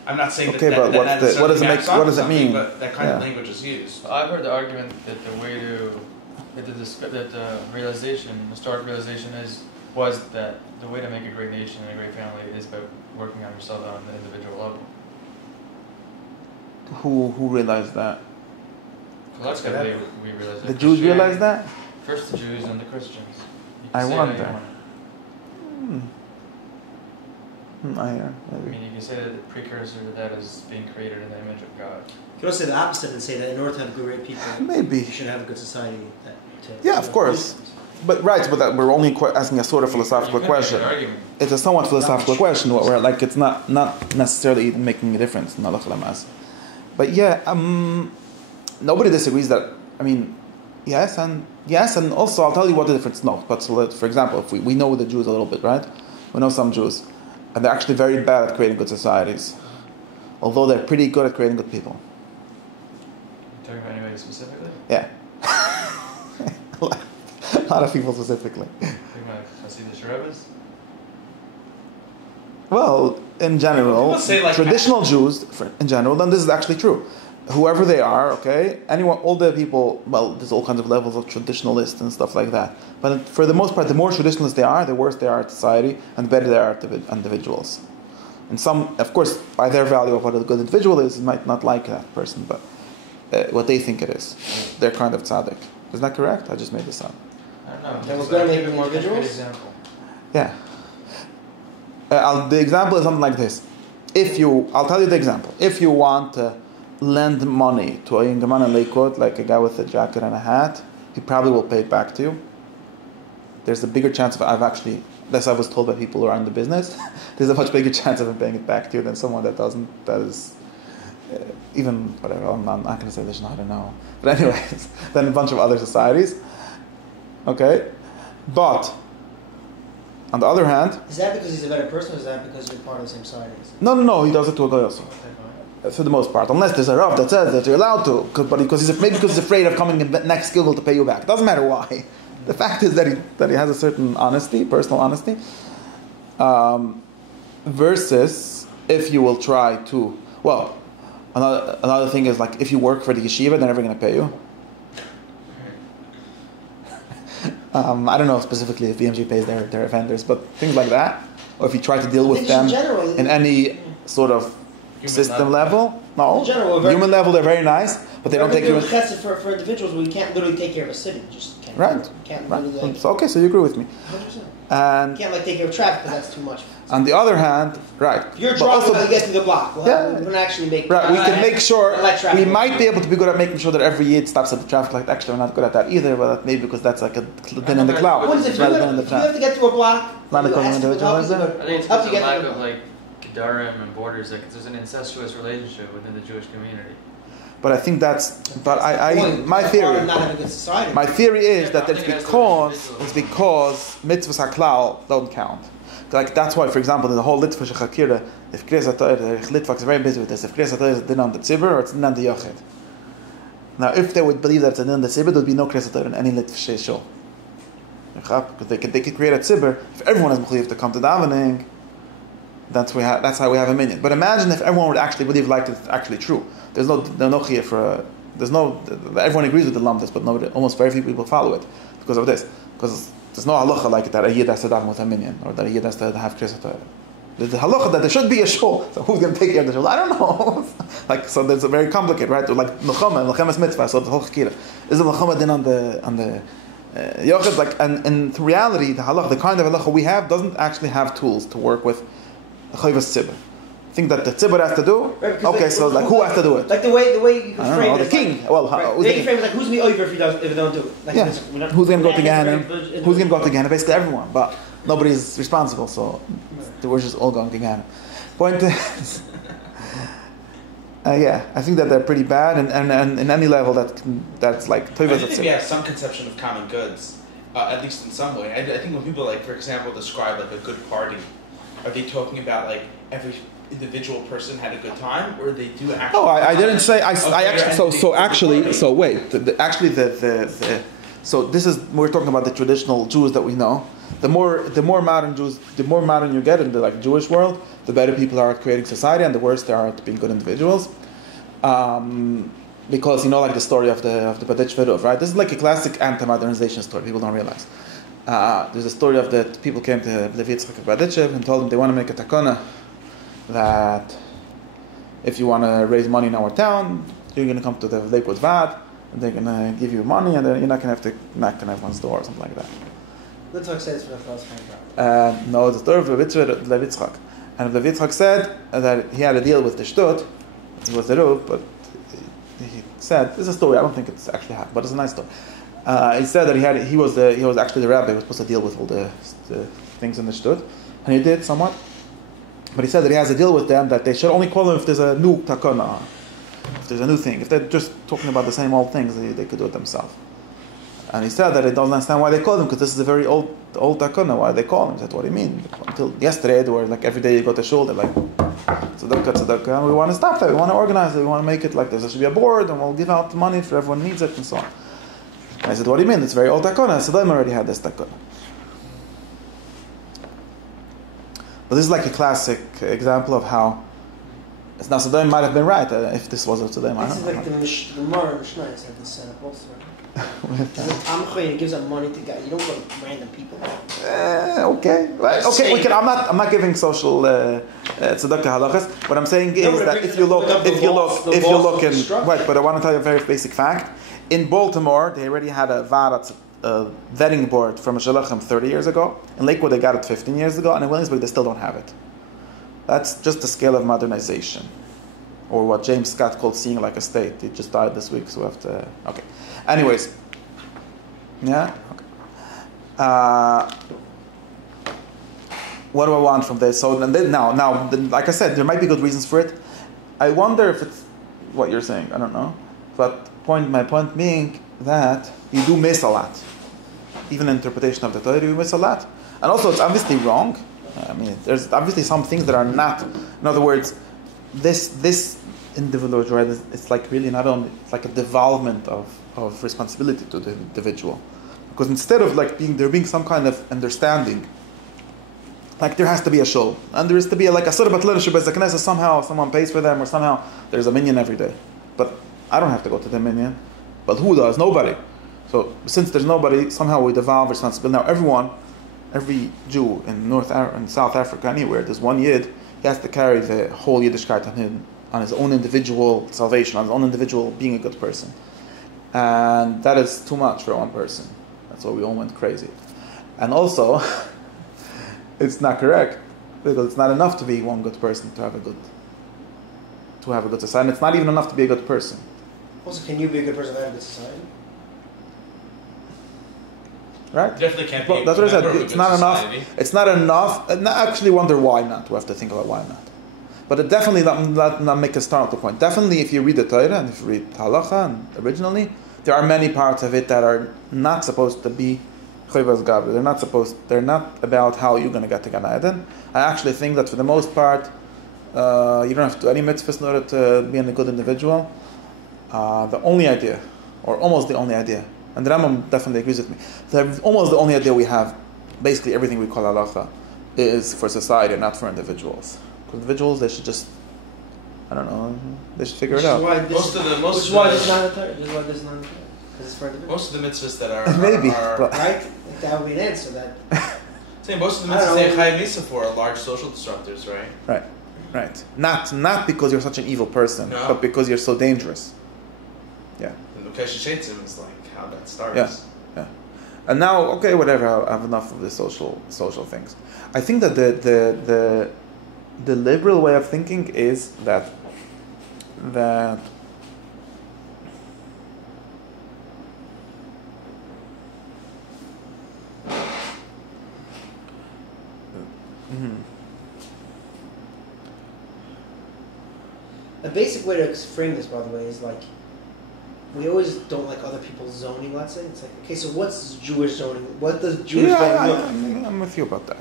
I'm not saying Okay, that but that what does it maps make? What onto does it something, mean? But that kind of Yeah. language is used. I've heard the argument that the realization, historic realization was that the way to make a great nation and a great family is by working on yourself on the individual level. Who realized that? Collectively, we realized that. The Jews realized that? First the Jews and the Christians. You I can say wonder. that you want. I hear. I mean, you can say that the precursor to that is being created in the image of God. You can also say the opposite and say that in order to have great people, Maybe. you should have a good society. Yeah, of course. But that we're only asking a sort of philosophical You can make question. an argument. It's a somewhat philosophical question, where like it's not necessarily making a difference. But yeah, nobody disagrees that. I mean, yes, and also I'll tell you what the difference. No, but so for example, if we know the Jews a little bit, right? We know some Jews, and they're actually very bad at creating good societies, although they're pretty good at creating good people. You're talking about anybody specifically? Yeah. A lot of people specifically. Talking about chasidish rabbis? Well, in general, People say like traditional Jews, in general, then this is actually true. Whoever they are, okay, anyone, all the people, well, there's all kinds of levels of traditionalists and stuff like that. But for the most part, the more traditionalists they are, the worse they are at society, and the better they are at individuals. And some, of course, by their value of what a good individual is, might not like that person, but what they think it is. They're kind of tzaddik. Isn't that correct? I just made this up. I don't know. That was going to make more Give me an individuals? example. Yeah. The example is something like this. I'll tell you the example. If you want to lend money to a young man in Lakewood, like a guy with a jacket and a hat, he probably will pay it back to you. There's a bigger chance of this I was told by people who are in the business, there's a much bigger chance of him paying it back to you than someone that is even, whatever, I'm not going to say this, I don't know. But anyways, than a bunch of other societies. Okay? But, on the other hand... Is that because he's a better person, or is that because you're part of the same society? No, he does it to a guy also. For the most part, unless there's a Rav that says that you're allowed to, maybe because he's afraid of coming in next Gilgal to pay you back. Doesn't matter why. The fact is that he has a certain honesty, personal honesty, versus if you will try to. Well, another thing is like if you work for the yeshiva, they're never going to pay you. I don't know specifically if BMG pays their vendors, but things like that, or if you try to deal with them in any sort of system level. No, human level they're very nice, but they don't take you. For individuals, we can't literally take care of a city. You just can't. Right. Can't Right. literally. So, okay, so you agree with me. 100%. And You can't take care of traffic because that's too much. on the other hand, right. If you're but driving also- when you get to the block. We're going to actually make. Right, we can make sure, we might be be. able to be good at making sure that every Yid stops at the traffic light. Actually, we're not good at that either, but maybe because that's like a thin in the cloud. What is it? If rather than in the you have traffic. to get to a block, Not you because ask of for help, individualism? I think it's help because you of get lack to of the like Gedarim and borders. Like there's an incestuous relationship within the Jewish community. But I think that's, but my That's theory, part of not having a good society. my theory is that I it's think it has to do with because mitzvahs haklal don't count. Like that's why, for example, the whole litvish chakira, if Kriyas HaTorah, Litvak is very busy with this. If Kriyas HaTorah is a din on the tzibur or it's a din on the yochid. Now, if they would believe that it's a din on the tzibur, there would be no Kriyas HaTorah in any litvish shul. Because they could create a tzibur. If everyone is mechuyev to come to davening, that's how we have a minyan. But imagine if everyone would actually believe like it's actually true. There's no chiyuv for everyone agrees with the lamdas, but almost very few people follow it because of this. Because there's no halacha like it that a yid has to daven with a minyan or that a yid has to have Kriyas HaTorah. There's the halacha that there should be a shul. So who's going to take care of the shul? I don't know. So there's a very complicated, right? Like Melchama is mitzvah. So the whole chakira is the Melchama din on the yochid. And in reality, the halacha, the kind of halacha we have, doesn't actually have tools to work with the chayvas tzibur. Think that the tzibur has to do. Right, okay, so like who has to do it? Like the way you I don't frame know, it. the is king. Like, Well, right. who's The the way you frame it is like who's me over if you don't do it. Like, yeah. Who's going to go to Gehenna? Who's Who's going to go to Gehenna? Basically everyone, but nobody's responsible. So we're just all going to Gehenna. Point is, yeah, I think that they're pretty bad, and in any level that's like I toivas think we have some conception of common goods, at least in some way. I think when people, like, for example, describe like a good party, are they talking about like every individual person had a good time, or they do actually? Oh, I didn't say. I Okay, actually. So wait. So this is we're talking about the traditional Jews that we know. The more modern Jews, the more modern you get in the Jewish world, the better people are at creating society, and the worse they are at being good individuals. Because the story of the Badich Verov, right? This is like a classic anti-modernization story. People don't realize. There's a story of that people came to Yechezkel Hanavi and told him they want to make a takana that if you want to raise money in our town, you're going to come to the Lakewood Vad, and they're going to give you money, and then you're not going to have to knock on everyone's door or something like that. Yitzchok said it's for the first time. No, the story of Yitzchok. And Yitzchok said that he had a deal with the Shtut. It was the roof, but he said, this is a story, I don't think it's actually happened, but it's a nice story. He said that he was actually the rabbi who was supposed to deal with all the things in the Shtut, and he did somewhat. But he said that he has a deal with them that they should only call him if there's a new takana, if there's a new thing. If they're just talking about the same old things, they could do it themselves. And he said that he doesn't understand why they call him, because this is a very old takana. Why they call him? He said, what do you mean? Until yesterday, they were like every day you go to shul, they're like tzedakah, and we want to stop that. We want to organize it. We want to make it like this. There should be a board, and we'll give out money if everyone needs it, and so on. And I said, what do you mean? It's very old takana. Sodom already had this takana. But this is like a classic example of how it's not Sodom might have been right if this was a Sodom. It's like the Gemara Mishnah had this setup also. It gives them money to guys. You don't go to random people. Okay. Okay. I'm not giving social tzedakah halachas. What I'm saying is that if you look in right, but I want to tell you a very basic fact. In Baltimore, they already had a vetting board from a shalachim 30 years ago. In Lakewood, they got it 15 years ago, and in Williamsburg, they still don't have it. That's just the scale of modernization, or what James Scott called seeing like a state. He just died this week, so we have to. Okay. Anyways, yeah. Okay. What do I want from this? So now, like I said, there might be good reasons for it. I wonder if it's what you're saying. I don't know, but my point being that you do miss a lot, even in interpretation of the Torah. You miss a lot, and also it's obviously wrong. I mean, there's obviously some things that are not. In other words, this individual, right? It's like really not only it's like a devolvement of responsibility to the individual, because instead of like there being some kind of understanding, like there has to be a shul, and there has to be a sort of a leadership as a knesset. Somehow someone pays for them, or somehow there's a minyan every day. But I don't have to go to the minyan. But who does? Nobody. So since there's nobody, somehow we devolve responsibility. Now every Jew in in South Africa, anywhere, there's one Yid, he has to carry the whole Yiddishkeit on his own individual salvation, on his own individual being a good person. And that is too much for one person. That's why we all went crazy. And also, it's not correct, because it's not enough to be one good person to have a good society. And it's not even enough to be a good person. Also, can you be a good person and have a good society? Right? You definitely can't be. That's what I said. It's not society. enough. It's not enough. And I actually wonder why not. We have to think about why not. But it definitely not make us start at the point. Definitely, if you read the Torah and if you read Halacha and originally, there are many parts of it that are not supposed to be Chayvas Gabri. They're not about how you're going to get to Gan Eden. I actually think that for the most part, you don't have to do any mitzvahs in order to be a good individual. The only idea, or almost the only idea, and the Rambam definitely agrees with me, almost the only idea we have, basically everything we call halacha, is for society, not for individuals. Because individuals, they should just, I don't know, they should figure it out. This is why this is not a Torah. Because it's for individuals. Most of the mitzvahs that are maybe, right? That would be an answer. That. Most of the mitzvahs say Chai Misa for are large social disruptors, right? Right. Not because you're such an evil person, no. But because you're so dangerous. Yeah. And the Keshishetzim is like how that starts. Yeah. And now, okay, whatever. I have enough of the social things. I think that the liberal way of thinking is that A basic way to frame this, by the way, is like we always don't like other people's zoning. Let's say it's like, okay, so what's Jewish zoning? What does Jewish zoning look like? I'm with you about that.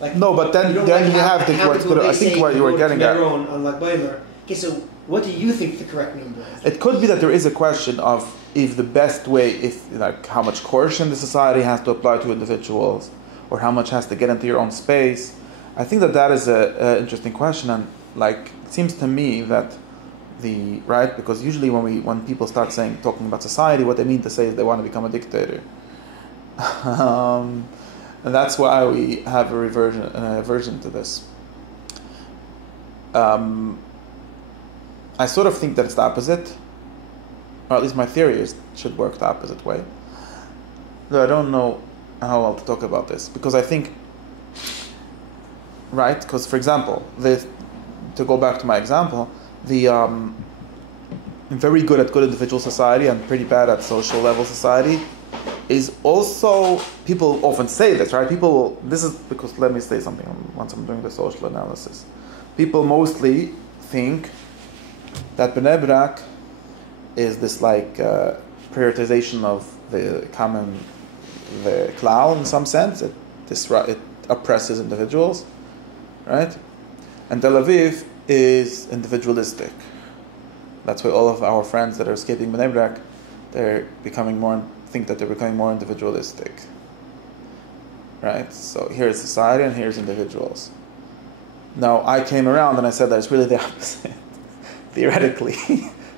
Like, no, but then you have the what's good. I think what you were getting at. Okay, so what do you think the correct number is? It could be that there is a question of if the best way, if like how much coercion the society has to apply to individuals, or how much has to get into your own space? I think that is a interesting question, and like it seems to me that right, because usually when people start talking about society, what they mean to say is they want to become a dictator, and that's why we have an aversion to this. I sort of think that it's the opposite, or at least my theory is it should work the opposite way. Though I don't know how well to talk about this, because I think, right, because for example, to go back to my example, I'm very good at good individual society and pretty bad at social level society is also, people often say this, right? This is because, let me say something once I'm doing the social analysis. People mostly think that Bnei Brak is this prioritization of the klal in some sense. It oppresses individuals, right? And Tel Aviv is individualistic. That's why all of our friends that are escaping Bnei Brak, think that they're becoming more individualistic, right? So here's society and here's individuals. Now I came around and I said that it's really the opposite. Theoretically,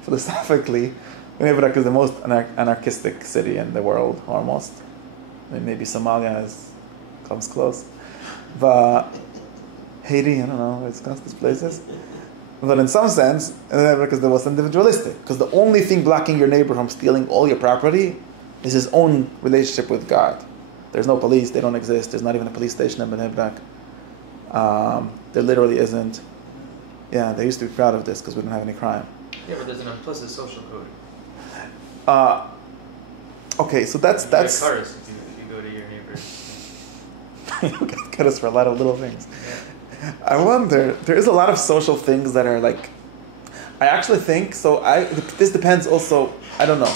philosophically, Bnei Brak is the most anarchistic city in the world, almost. I mean, maybe Somalia comes close, but Haiti, I don't know, it's these places. But in some sense, Bnei Brak is the most individualistic, because the only thing blocking your neighbor from stealing all your property is his own relationship with God. There's no police; they don't exist. There's not even a police station in Bnei Brak. There literally isn't. Yeah, they used to be proud of this because we don't have any crime. Yeah, but there's an implicit social code. Okay, so that's. You get cursed if you go to your neighbors. You get cursed for a lot of little things. Yeah. I wonder. There is a lot of social things that are like. I actually think so. This depends also. I don't know.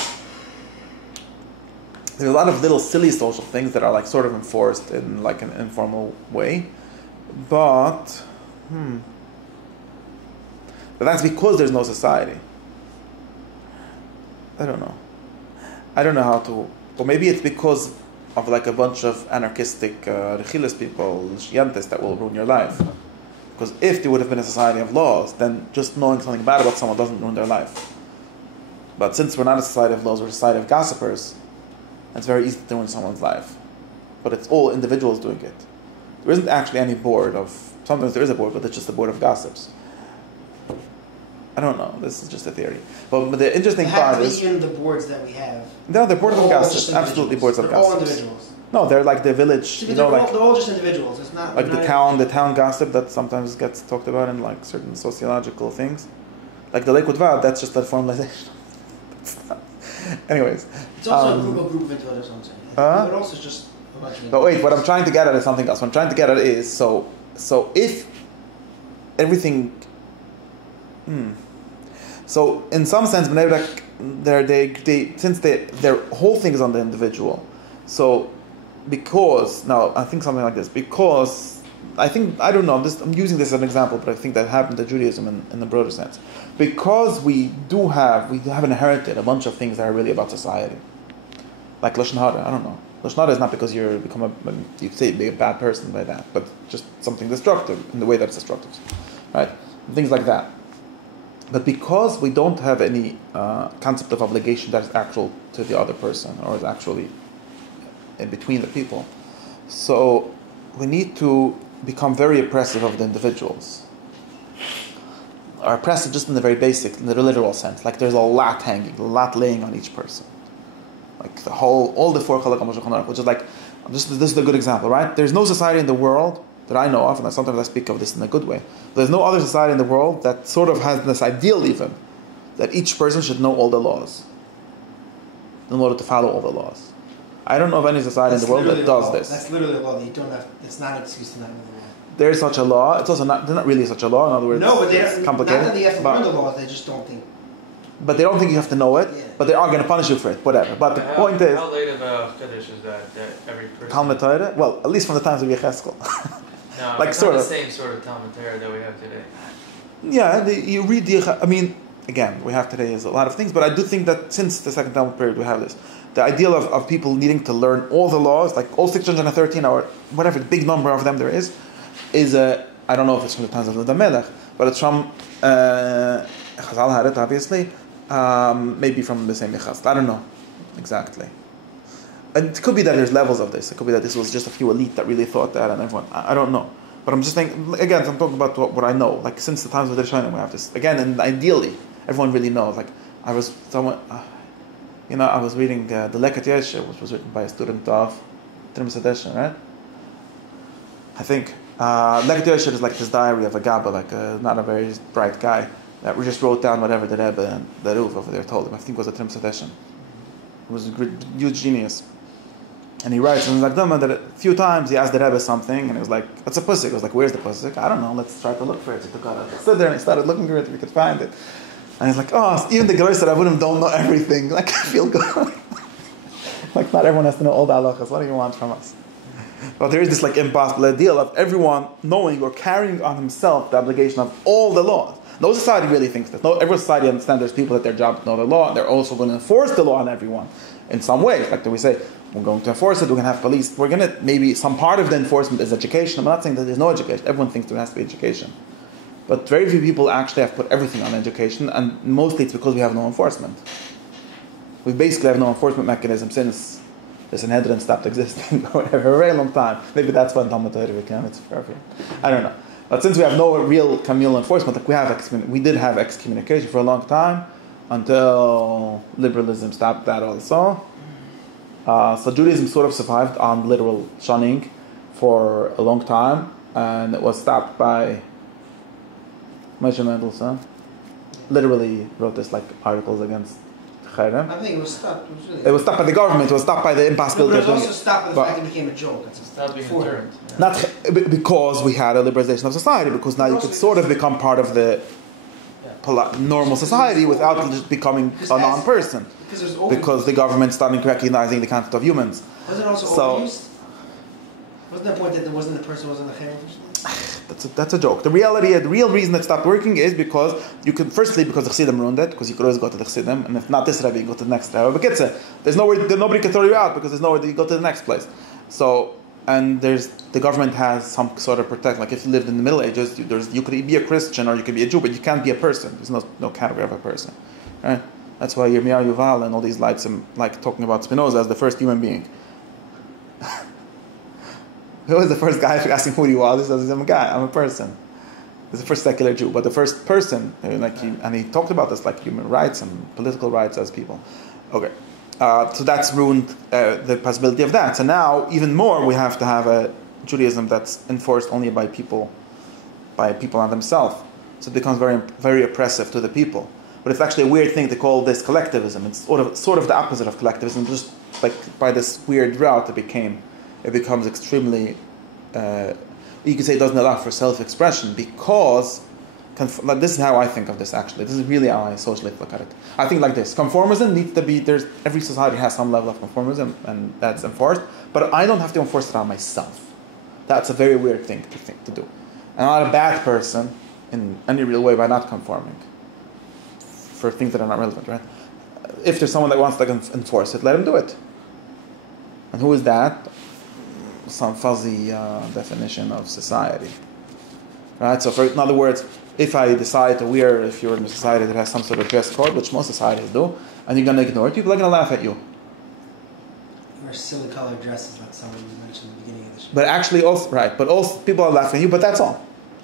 There's a lot of little silly social things that are sort of enforced in an informal way, but. But that's because there's no society. I don't know how to... Or maybe it's because of a bunch of anarchistic rechilis people, shiantes, that will ruin your life. Because if there would have been a society of laws, then just knowing something bad about someone doesn't ruin their life. But since we're not a society of laws, we're a society of gossipers, it's very easy to ruin someone's life. But it's all individuals doing it. There isn't actually any board of... Sometimes there is a board, but it's just a board of gossips. I don't know. This is just a theory. But the interesting part is... in the boards that we have. No, they're boards of gossips. Absolutely boards of gossips. All individuals. No, they're like the village... They're all just individuals. It's not... the town gossip that sometimes gets talked about in certain sociological things. Like the Lakewood Vav, that's just a formalization. Anyways. It's also a group of individuals, I'm saying. But also just a bunch of... But wait, what I'm trying to get at is something else. What I'm trying to get at is, so if everything... So in some sense, Bnei Brak, since their whole thing is on the individual. So because, now I think something like this, because I don't know, I'm using this as an example, but I think that happened to Judaism in the broader sense. Because we have inherited a bunch of things that are really about society. Like Lashon Hara, I don't know. Lashon Hara is not because you could say be a bad person by that, but just something destructive in the way that's destructive. Right? Things like that. But because we don't have any concept of obligation that is actual to the other person or is actually in between the people, so we need to become very oppressive of the individuals. Or oppressive just in the very basic, in the literal sense. Like there's a lot hanging, a lot laying on each person. Like all the four chalak HaMashulchan Aruch, which is this is a good example, right? There's no society in the world that I know of, and sometimes I speak of this in a good way. There's no other society in the world that sort of has this ideal even, that each person should know all the laws in order to follow all the laws. I don't know of any society in the world that does this. That's literally a law that you don't have. It's not an excuse to not know the law. There is such a law. It's also not. There's not really such a law. In other words, no, but it's complicated. Not that they have to learn the laws. They just don't think. But they don't think you have to know it. Yeah. But they are going to punish you for it. Whatever. But the point is, how late of a chasidish is that every person? Talmud Torah. Well, at least from the times of Yechezkel. No, it's not the same sort of Talmud Torah that we have today. Yeah, you read the. I mean, again, we have today is a lot of things, but I do think that since the Second Talmud period we have this. The ideal of people needing to learn all the laws, like all 613 or whatever big number of them there is I don't know if it's from the times of the Melech, but it's from Chazal had it, obviously, maybe from the same Yechezkel. I don't know exactly. And it could be that there's levels of this. It could be that this was just a few elite that really thought that, and everyone. I don't know. But I'm just saying, again, I'm talking about what I know. Like, since the times of the Rishonim, we have this. Again, and ideally, everyone really knows. Like, I was reading the Yechezkel, which was written by a student of Trim, right? I think. Yechezkel is like this diary of a Gabba, like not a very bright guy, that we just wrote down whatever the Rebbe and the Ruv over there told him. I think it was a Trim Sedeshin. He was a huge genius. And he writes in Zagdama that a few times he asked the Rebbe something, and he was like, "What's a pusik?" He was like, "Where's the pusik?" "I don't know, let's try to look for it." So he took out a siddur and he started looking for it, if we could find it. And he's like, "Oh, even the Gerois that I wouldn't don't know everything. Like, I feel good." Like, not everyone has to know all the halachas. What do you want from us? But there is this like impossible ideal of everyone knowing or carrying on himself the obligation of all the laws. No society really thinks that. No, every society understands there's people that their job to know the law, and they're also going to enforce the law on everyone in some way. Like we say, we're going to enforce it, we're going to have police. We're going to, maybe some part of the enforcement is education. I'm not saying that there's no education. Everyone thinks there has to be education. But very few people actually have put everything on education, and mostly it's because we have no enforcement. We basically have no enforcement mechanism since the Sanhedrin stopped existing for a very long time. Maybe that's when Talmud Torah became its perfect. I don't know. But since we have no real communal enforcement, like we did have excommunication for a long time until liberalism stopped that also. So Judaism sort of survived on literal shunning for a long time, and it was stopped by Moshe Mendelssohn. Literally wrote this like articles against Chayrim. I think it was stopped. It was stopped by the government. It was stopped by the impossibility of doing it. It was also stopped by the fact it became a joke. It's Stop being a term. Yeah. Not because we had a liberalization of society, because now you could sort of become part of the normal society without just becoming a non-person. Because the government started recognizing the concept of humans. Wasn't it also overused? Wasn't that point that there wasn't the person who wasn't the chayim? That's a joke. The real reason it stopped working is because you could, firstly, because the Chassidim ruined it, because you could always go to the Chassidim, and if not this Rebbe, you go to the next Rebbe. But nobody can throw you out because there's nowhere to go to the next place. So, and the government has some sort of protect. Like if you lived in the Middle Ages, you could be a Christian or you could be a Jew, but you can't be a person. There's no category of a person, right? That's why Yirmiyahu Yuval and all these lights like talking about Spinoza as the first human being. Who was the first guy asking who you are? He says, "I'm a guy. I'm a person." He's the first secular Jew, but the first person, and he talked about this like human rights and political rights as people. Okay, so that's ruined the possibility of that. So now, even more, we have to have a Judaism that's enforced only by people on themselves. So it becomes very, very oppressive to the people. But it's actually a weird thing to call this collectivism. It's sort of the opposite of collectivism. Just like by this weird route, it becomes extremely. You could say it doesn't allow for self-expression because. This is how I think of this. Actually, this is really how I socially look at it. I think like this: conformism needs to be. Every society has some level of conformism, and that's enforced. But I don't have to enforce it on myself. That's a very weird thing to do. I'm not a bad person in any real way by not conforming for things that are not relevant, right? If there's someone that wants to enforce it, let him do it. And who is that? Some fuzzy definition of society, right? So, in other words, if I decide to wear, if you're in a society that has some sort of dress code, which most societies do, and you're going to ignore it, people are going to laugh at you. You wear silly colored dresses, like someone mentioned at the beginning of the show. But actually, but also people are laughing at you. But that's all.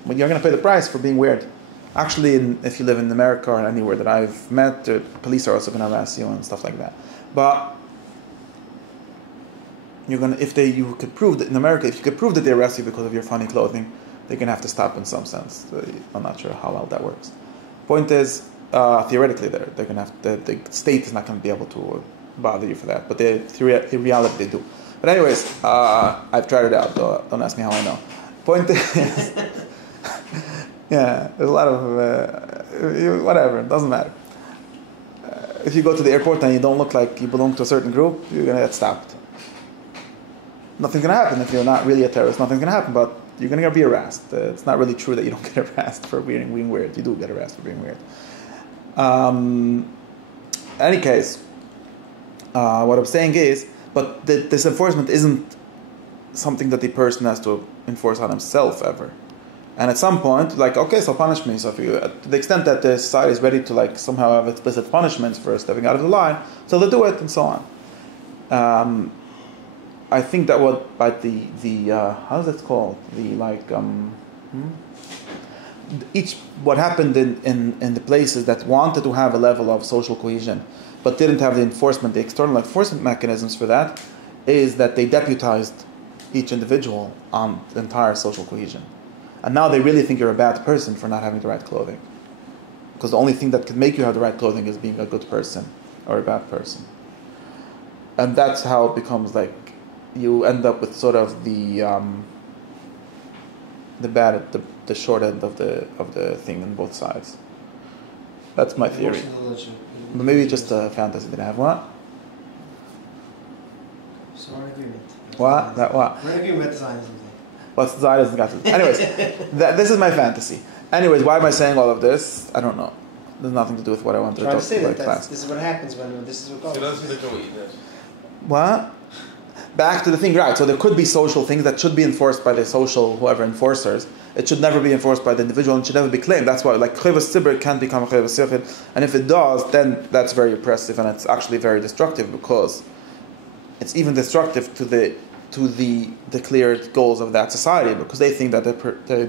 But you're going to pay the price for being weird. Actually, if you live in America or anywhere that I've met, the police are also going to harass you and stuff like that. But you could prove that in America, if you could prove that they arrest you because of your funny clothing, they're going to have to stop in some sense. I'm not sure how well that works. Point is, theoretically, they're going to have the state is not going to be able to bother you for that. But in reality, they do. But anyways, I've tried it out. Don't ask me how I know. Point is. Yeah, there's a lot of whatever. It doesn't matter. If you go to the airport and you don't look like you belong to a certain group, you're gonna get stopped. Nothing's gonna happen if you're not really a terrorist. Nothing's gonna happen, but you're gonna be harassed. It's not really true that you don't get harassed for being weird. You do get harassed for being weird. Any case, what I'm saying is, but this enforcement isn't something that the person has to enforce on himself ever. And at some point, like, okay, so punish me. So if you, to the extent that the society is ready to like somehow have explicit punishments for stepping out of the line, so they'll do it and so on. I think that what how's it called? What happened in the places that wanted to have a level of social cohesion, but didn't have the external enforcement mechanisms for that, is that they deputized each individual on the entire social cohesion. And now they really think you're a bad person for not having the right clothing. Because the only thing that can make you have the right clothing is being a good person or a bad person. And that's how it becomes like, you end up with sort of the short end of the thing on both sides. That's my theory. But maybe just a fantasy that I have. What? So we're in agreement. What? That what? We're in agreement with Zionism. What's Zionism got to do? Anyways, this is my fantasy. Anyways, why am I saying all of this? I don't know. There's nothing to do with what I wanted to talk about class. This is what happens when this is what goes. What? Back to the thing, right? So there could be social things that should be enforced by the social whoever enforcers. It should never be enforced by the individual and should never be claimed. That's why, like, chayvus tzibur can't become a chayvus yichid, and if it does, then that's very oppressive and it's actually very destructive, because it's even destructive to the declared goals of that society, because they think that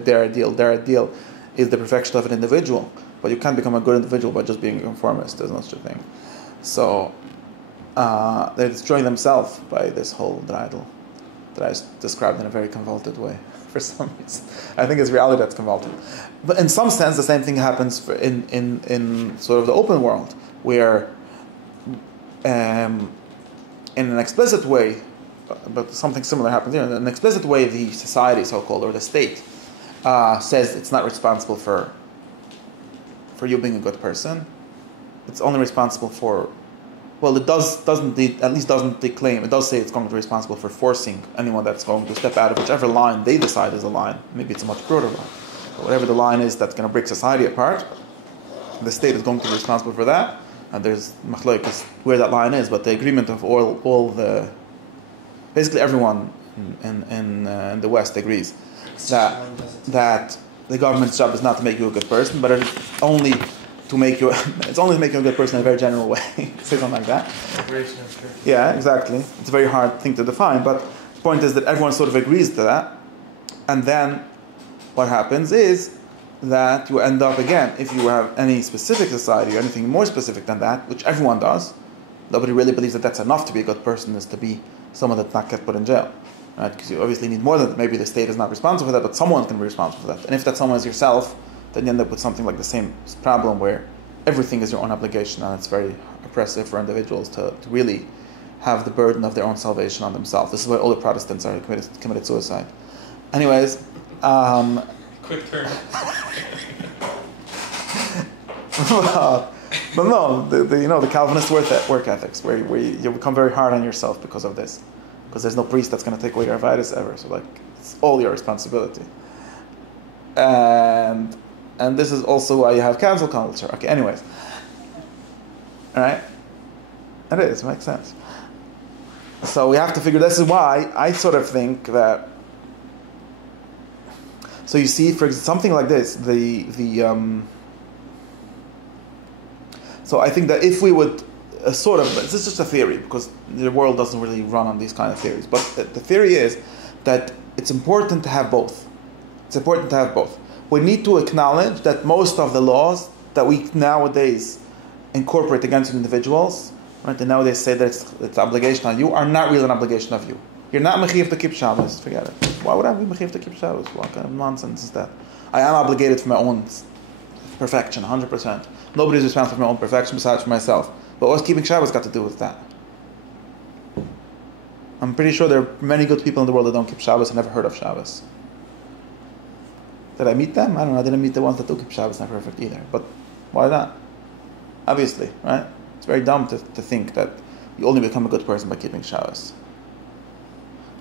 their ideal is the perfection of an individual. But you can't become a good individual by just being a conformist. There's no such a thing. So they're destroying themselves by this whole dreidel that I described in a very convoluted way for some reason. I think it's reality that's convoluted. But in some sense, the same thing happens in sort of the open world, where in an explicit way, but something similar happens here. In an explicit way, the society, so-called, or the state, says it's not responsible for you being a good person. It's only responsible for, well, it doesn't claim. It does say it's going to be responsible for forcing anyone that's going to step out of whichever line they decide is a line. Maybe it's a much broader line. But whatever the line is that's going to break society apart, the state is going to be responsible for that. And there's machlokes where that line is, but the agreement of all the, basically everyone in the West agrees that the government's job is not to make you a good person, but it's only to make you a good person in a very general way. Say something like that. Yeah, exactly. It's a very hard thing to define, but the point is that everyone sort of agrees to that, and then what happens is that you end up, again, if you have any specific society or anything more specific than that, which everyone does, nobody really believes that that's enough to be a good person, is to be someone that's not get put in jail. Right? Because you obviously need more than that. Maybe the state is not responsible for that, but someone can be responsible for that. And if that someone is yourself, then you end up with something like the same problem where everything is your own obligation, and it's very oppressive for individuals to really have the burden of their own salvation on themselves. This is why all the Protestants are committed suicide. Anyways, quick turn. But no, the Calvinist work ethics, where you become very hard on yourself because of this, because there's no priest that's going to take away your avodas ever. So it's all your responsibility. And this is also why you have cancel culture. Okay, anyways, all right, it makes sense. So we have to figure. This is why I sort of think that. So you see, for example, something like this, So I think that if we would this is just a theory, because the world doesn't really run on these kind of theories, but the theory is that it's important to have both. It's important to have both. We need to acknowledge that most of the laws that we nowadays incorporate against individuals, right, and nowadays say that it's an obligation on you, are not really an obligation of you. You're not mechiv to keep Shabbos, forget it. Why would I be mechiv to keep Shabbos? What kind of nonsense is that? I am obligated for my own perfection, 100%. Nobody's responsible for my own perfection besides for myself. But what's keeping Shabbos got to do with that? I'm pretty sure there are many good people in the world that don't keep Shabbos and never heard of Shabbos. Did I meet them? I don't know. I didn't meet the ones that do keep Shabbos not perfect either. But why not? Obviously, right? It's very dumb to think that you only become a good person by keeping Shabbos.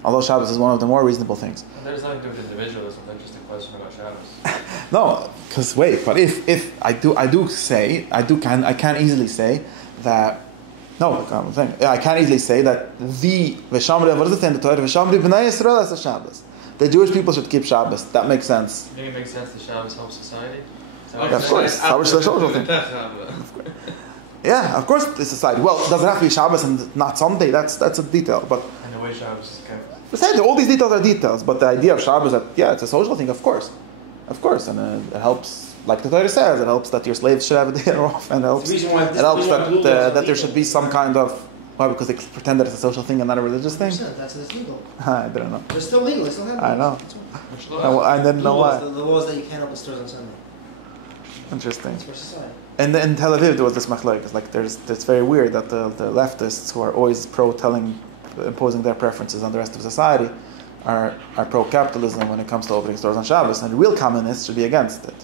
Although Shabbos is one of the more reasonable things. And there's nothing to do with individualism. That's just a question about Shabbos. No, Because wait, but if I can easily say that. No, I'm saying I can't easily say that the V'shamri, what does it say in the Torah? V'shamri b'nai Yisrael as a Shabbos. The Jewish people should keep Shabbos. That makes sense. I think it makes sense that Shabbos helps society. Yeah, of course. Shabbos is a social thing. Yeah, of course, it's society. Well, does it have to be Shabbos and not Sunday? That's a detail, but. And the way Shabbos is kept. Besides, all these details are details, but the idea of Shabbos that it's a social thing, of course, and it helps. Like the Torah says, it helps that your slaves should have a day off, and it helps that there should be some kind of. Why? Because they pretend that it's a social thing and not a religious thing. That's legal. I didn't know. They're still legal. They still have. I know. I didn't know why. The laws that you can't open stores on Sunday. Interesting. It's for society. And in Tel Aviv there was this machlok. It's like it's very weird that the leftists who are always imposing their preferences on the rest of society are pro-capitalism when it comes to opening stores on Shabbos, and real communists should be against it.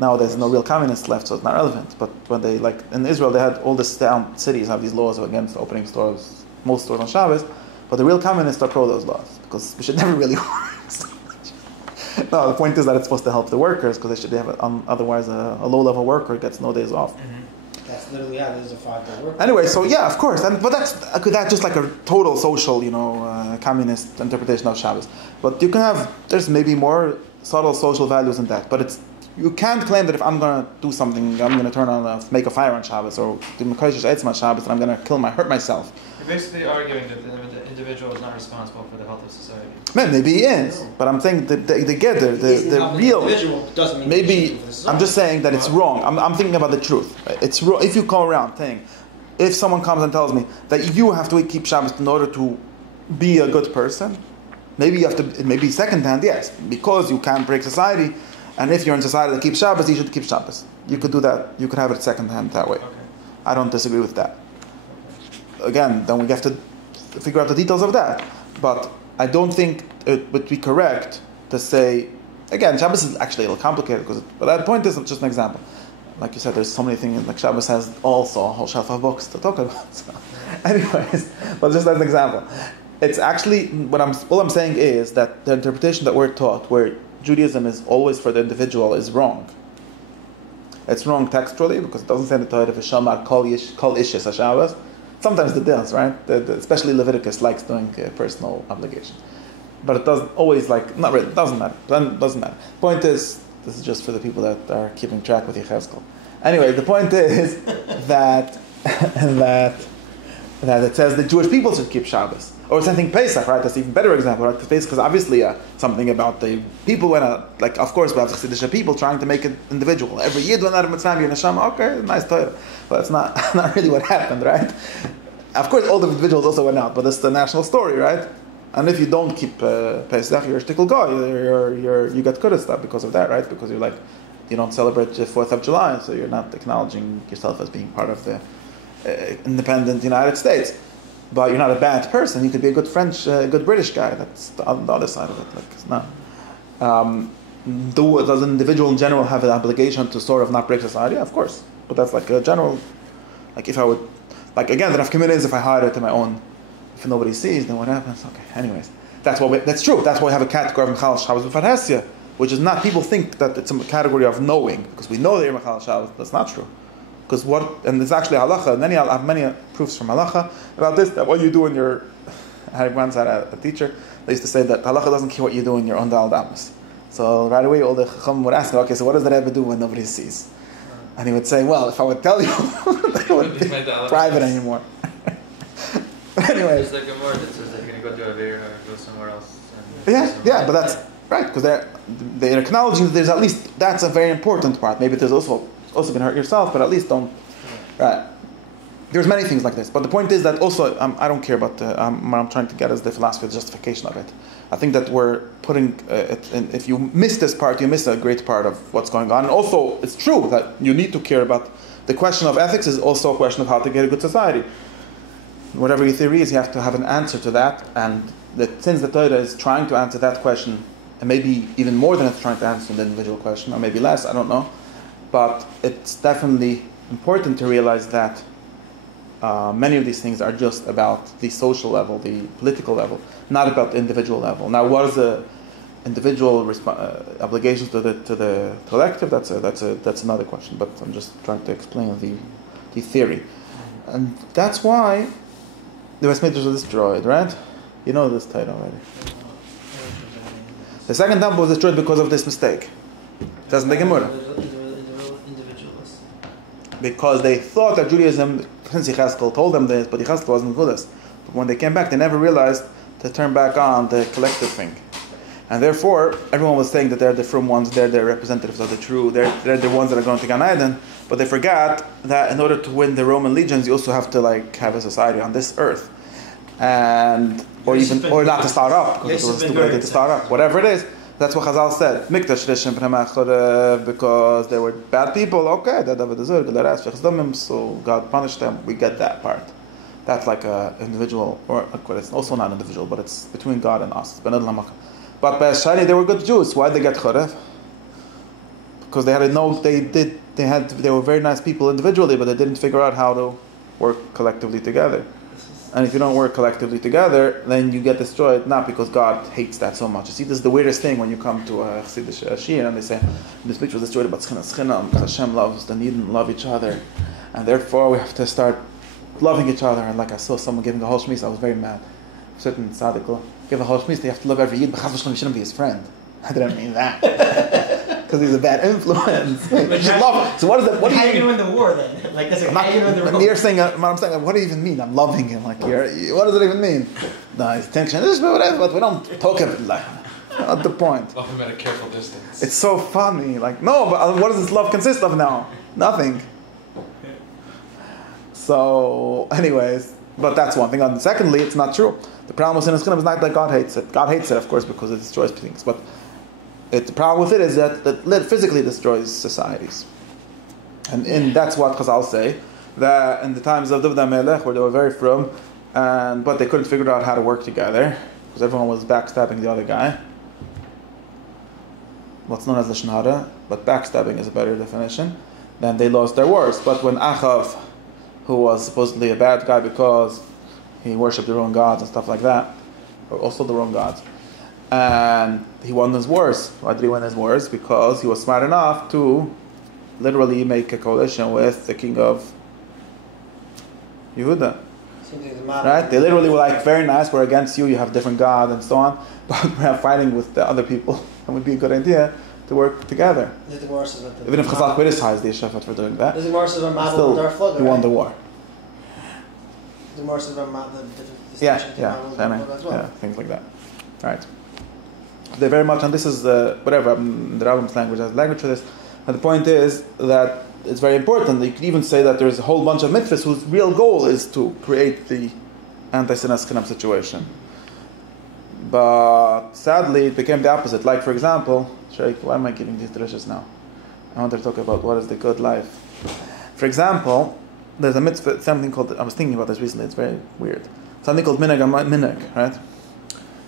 Now there's no real communists left, so it's not relevant. But when they, like in Israel, they had all the cities have these laws against opening stores, most stores on Shabbos, but the real communists are pro those laws because we should never really work. No, the point is that it's supposed to help the workers because they have otherwise a low-level worker gets no days off. Mm-hmm. That's literally there's a 5-day work. Anyway, so yeah, of course, but that's just like a total social, communist interpretation of Shabbos. But you can there's maybe more subtle social values in that, but you can't claim that if I'm going to do something, I'm going to make a fire on Shabbos or do mekoshesh eitzim on Shabbos, and I'm going to hurt myself. You're basically arguing that the individual is not responsible for the health of society. Man, maybe he is, but I'm saying the real. Doesn't mean maybe I'm just saying that it's wrong. I'm thinking about the truth. It's wrong if you go around saying, if someone comes and tells me that you have to keep Shabbos in order to be a good person, maybe you have to. Maybe secondhand, yes, because you can't break society. And if you're in society that keeps Shabbos, you should keep Shabbos. You could do that. You could have it secondhand that way. Okay. I don't disagree with that. Again, then we have to figure out the details of that. But I don't think it would be correct to say, again, Shabbos is actually a little complicated, but that point is just an example. Like you said, there's so many things, like Shabbos has also a whole shelf of books to talk about. So, anyways, but just as an example. It's actually, all I'm saying is that the interpretation that we're taught, where Judaism is always for the individual, is wrong. It's wrong textually because it doesn't say in the Torah "V'shamar kol ishes haShabbos." Sometimes it does, right? Especially Leviticus likes doing personal obligations, but it doesn't always not really. It doesn't matter. Doesn't matter. Point is, this is just for the people that are keeping track with Yechezkel. Anyway, the point is that it says the Jewish people should keep Shabbos. Or something Pesach, right? That's an even better example, right? Because Pesach is obviously something about the people of course we have chasidish people trying to make it individual. Every Yid went out of Mitzrayim, you're Neshama, okay, nice Torah. But it's not really what happened, right? Of course all the individuals also went out, but it's the national story, right? And if you don't keep Pesach, you're a shtickle guy, you get good at stuff because of that, right? Because you don't celebrate the 4th of July, so you're not acknowledging yourself as being part of the independent United States. But you're not a bad person. You could be a good French, good British guy. That's the other side of it. It's not. Does an individual in general have an obligation to sort of not break society? Of course. But that's like a general. Like if I would, again, the nafkamina is if I hide it to my own. If nobody sees, then what happens? Okay. Anyways, that's true. That's why we have a category of Mechal Shabbos B'Farhesia, which is not. People think that it's a category of knowing because we know that you're Mechal Shabbos. That's not true. Because and there's actually halacha, I have many proofs from halacha about this, that what you do in your, I once had a teacher, they used to say that halacha doesn't care what you do in your own damas. So right away all the chacham would ask, okay, so what does the Rebbe do when nobody sees? And he would say, well, if I would tell you, it wouldn't be private anymore. Anyways. There's like a word that says that you're going to go to a beer or go somewhere else. Yeah, but that's right, because they're acknowledging that there's at least, that's a very important part. Maybe there's also going to hurt yourself, but at least don't. Right. There's many things like this, but the point is that also I don't care about what I'm trying to get is the philosophy, the justification of it. I think that we're putting if you miss this part, you miss a great part of what's going on. And also, it's true that you need to care about the question of ethics is also a question of how to get a good society. Whatever your theory is, you have to have an answer to that. And since the Torah is trying to answer that question, and maybe even more than it's trying to answer the individual question, or maybe less, I don't know. But it's definitely important to realize that many of these things are just about the social level, the political level, not about the individual level. Now, what is individual obligations to the collective, that's another question. But I'm just trying to explain the theory, and that's why the Beis Mikdash was destroyed. Right? You know this title already. The second temple was destroyed because of this mistake. It says in the Gemara. Because they thought that Judaism, since Yechezkel told them this, but Yechezkel wasn't Buddhist. But when they came back, they never realized to turn back on the collective thing. And therefore, everyone was saying that they're the frum ones, they're the representatives of the true, they're the ones that are going to Gan Eden. But they forgot that in order to win the Roman legions, you also have to have a society on this earth. Or not to start up, because it was a stupid idea to start up. Whatever it is, that's what Chazal said. Mikdash rishim b'nei because they were bad people. Okay, so God punished them. We get that part. That's like a individual, or it's also not individual, but it's between God and us. But Shani, they were good Jews. Why did they get chorev? Because they were very nice people individually, but they didn't figure out how to work collectively together. And if you don't work collectively together, then you get destroyed, not because God hates that so much. You see, this is the weirdest thing when you come to a chasidish shir and they say, this picture was destroyed about schina, because Hashem loves the Yidden love each other, and therefore we have to start loving each other. And like I saw someone giving a whole shmis, I was very mad. Certain tzaddik give a whole shmis, they have to love every Yid, but chas v'shalom, you shouldn't be his friend. I didn't mean that. Because he's a bad influence. You should love him. So what is that? What do you mean? How are you going to win the war then? Like that's how you win the war. You're saying, I'm saying, what do you even mean? I'm loving him. Like, what does it even mean? No, it's tension. This is whatever, but we don't talk about it like. Not the point. Love him at a careful distance. It's so funny. Like, no, but what does this love consist of now? Nothing. So, anyways, but that's one thing. And secondly, it's not true. The problem with sin is not that God hates it. God hates it, of course, because it destroys things. But the problem with it is that it physically destroys societies. And that's what Chazal say, that in the times of David HaMelech, where they were very frum, but they couldn't figure out how to work together, because everyone was backstabbing the other guy. What's known as Lashon Hara, but backstabbing is a better definition. Then they lost their wars. But when Achav, who was supposedly a bad guy because he worshipped the wrong gods and stuff like that, or also the wrong gods, and he won his wars. Why did he win his wars? Because he was smart enough to literally make a coalition with the king of Yehuda. Right? They literally were like, very nice, we're against you, you have different God and so on, but we're fighting with the other people. It would be a good idea to work together. Even if Chazal criticized the Yeshafat for doing that, still, he won the war. Things like that. Right. They very much, and this is the Rambam's language has language for this, and the point is that it's very important. You could even say that there's a whole bunch of mitzvahs whose real goal is to create the anti-Sinaskanam situation. But sadly, it became the opposite. Like, for example, Sheikh, why am I giving these drushes now? I want to talk about what is the good life. For example, there's a mitzvah, something called, I was thinking about this recently, it's very weird. Something called minhag, right?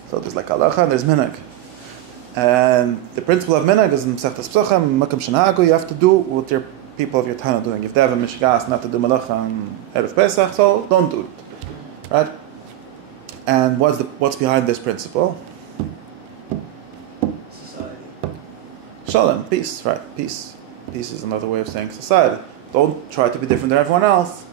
So there's like halacha and there's minhag. And the principle of minhag is in Masechtas Pesachim, makam shenahagu, you have to do what your people of your town are doing. If they have a mishgas not to do malacha on Erev Pesach, so don't do it. Right? And what's behind this principle? Society. Shalom, peace, right? Peace. Peace is another way of saying society. Don't try to be different than everyone else.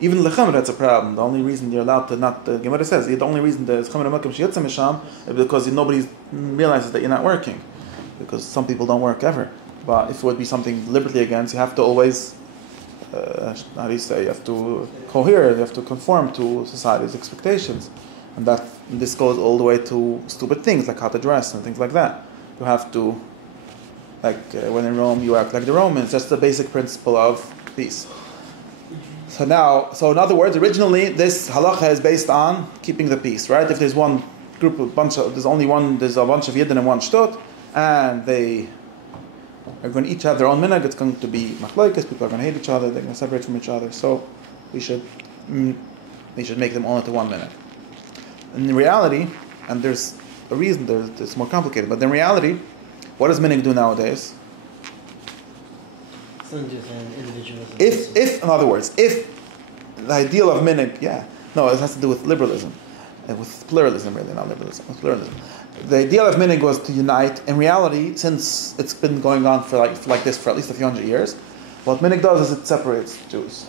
Even lechamra, that's a problem. The only reason you're allowed to not, the Gemara says, the only reason there's chamra makam sheyotza misham is because nobody realizes that you're not working. Because some people don't work ever. But if it would be something deliberately against, you have to always, how do you say, you have to cohere, you have to conform to society's expectations. And this goes all the way to stupid things, like how to dress and things like that. You have to, when in Rome, you act like the Romans. That's the basic principle of peace. So in other words, originally this halacha is based on keeping the peace, right? If there's one group, there's a bunch of Yidden in one shtut, and they are going to each have their own minhag, it's going to be machlokes, people are going to hate each other, they're going to separate from each other, so we should make them all into one minhag. In reality, and there's a reason, it's more complicated, but in reality, what does minhag do nowadays? Individualism. If, in other words, if the ideal of minhag, it has to do with liberalism, with pluralism, really, not liberalism, with pluralism. the ideal of minhag was to unite. In reality, since it's been going on for like this for at least a few hundred years, what minhag does is it separates Jews.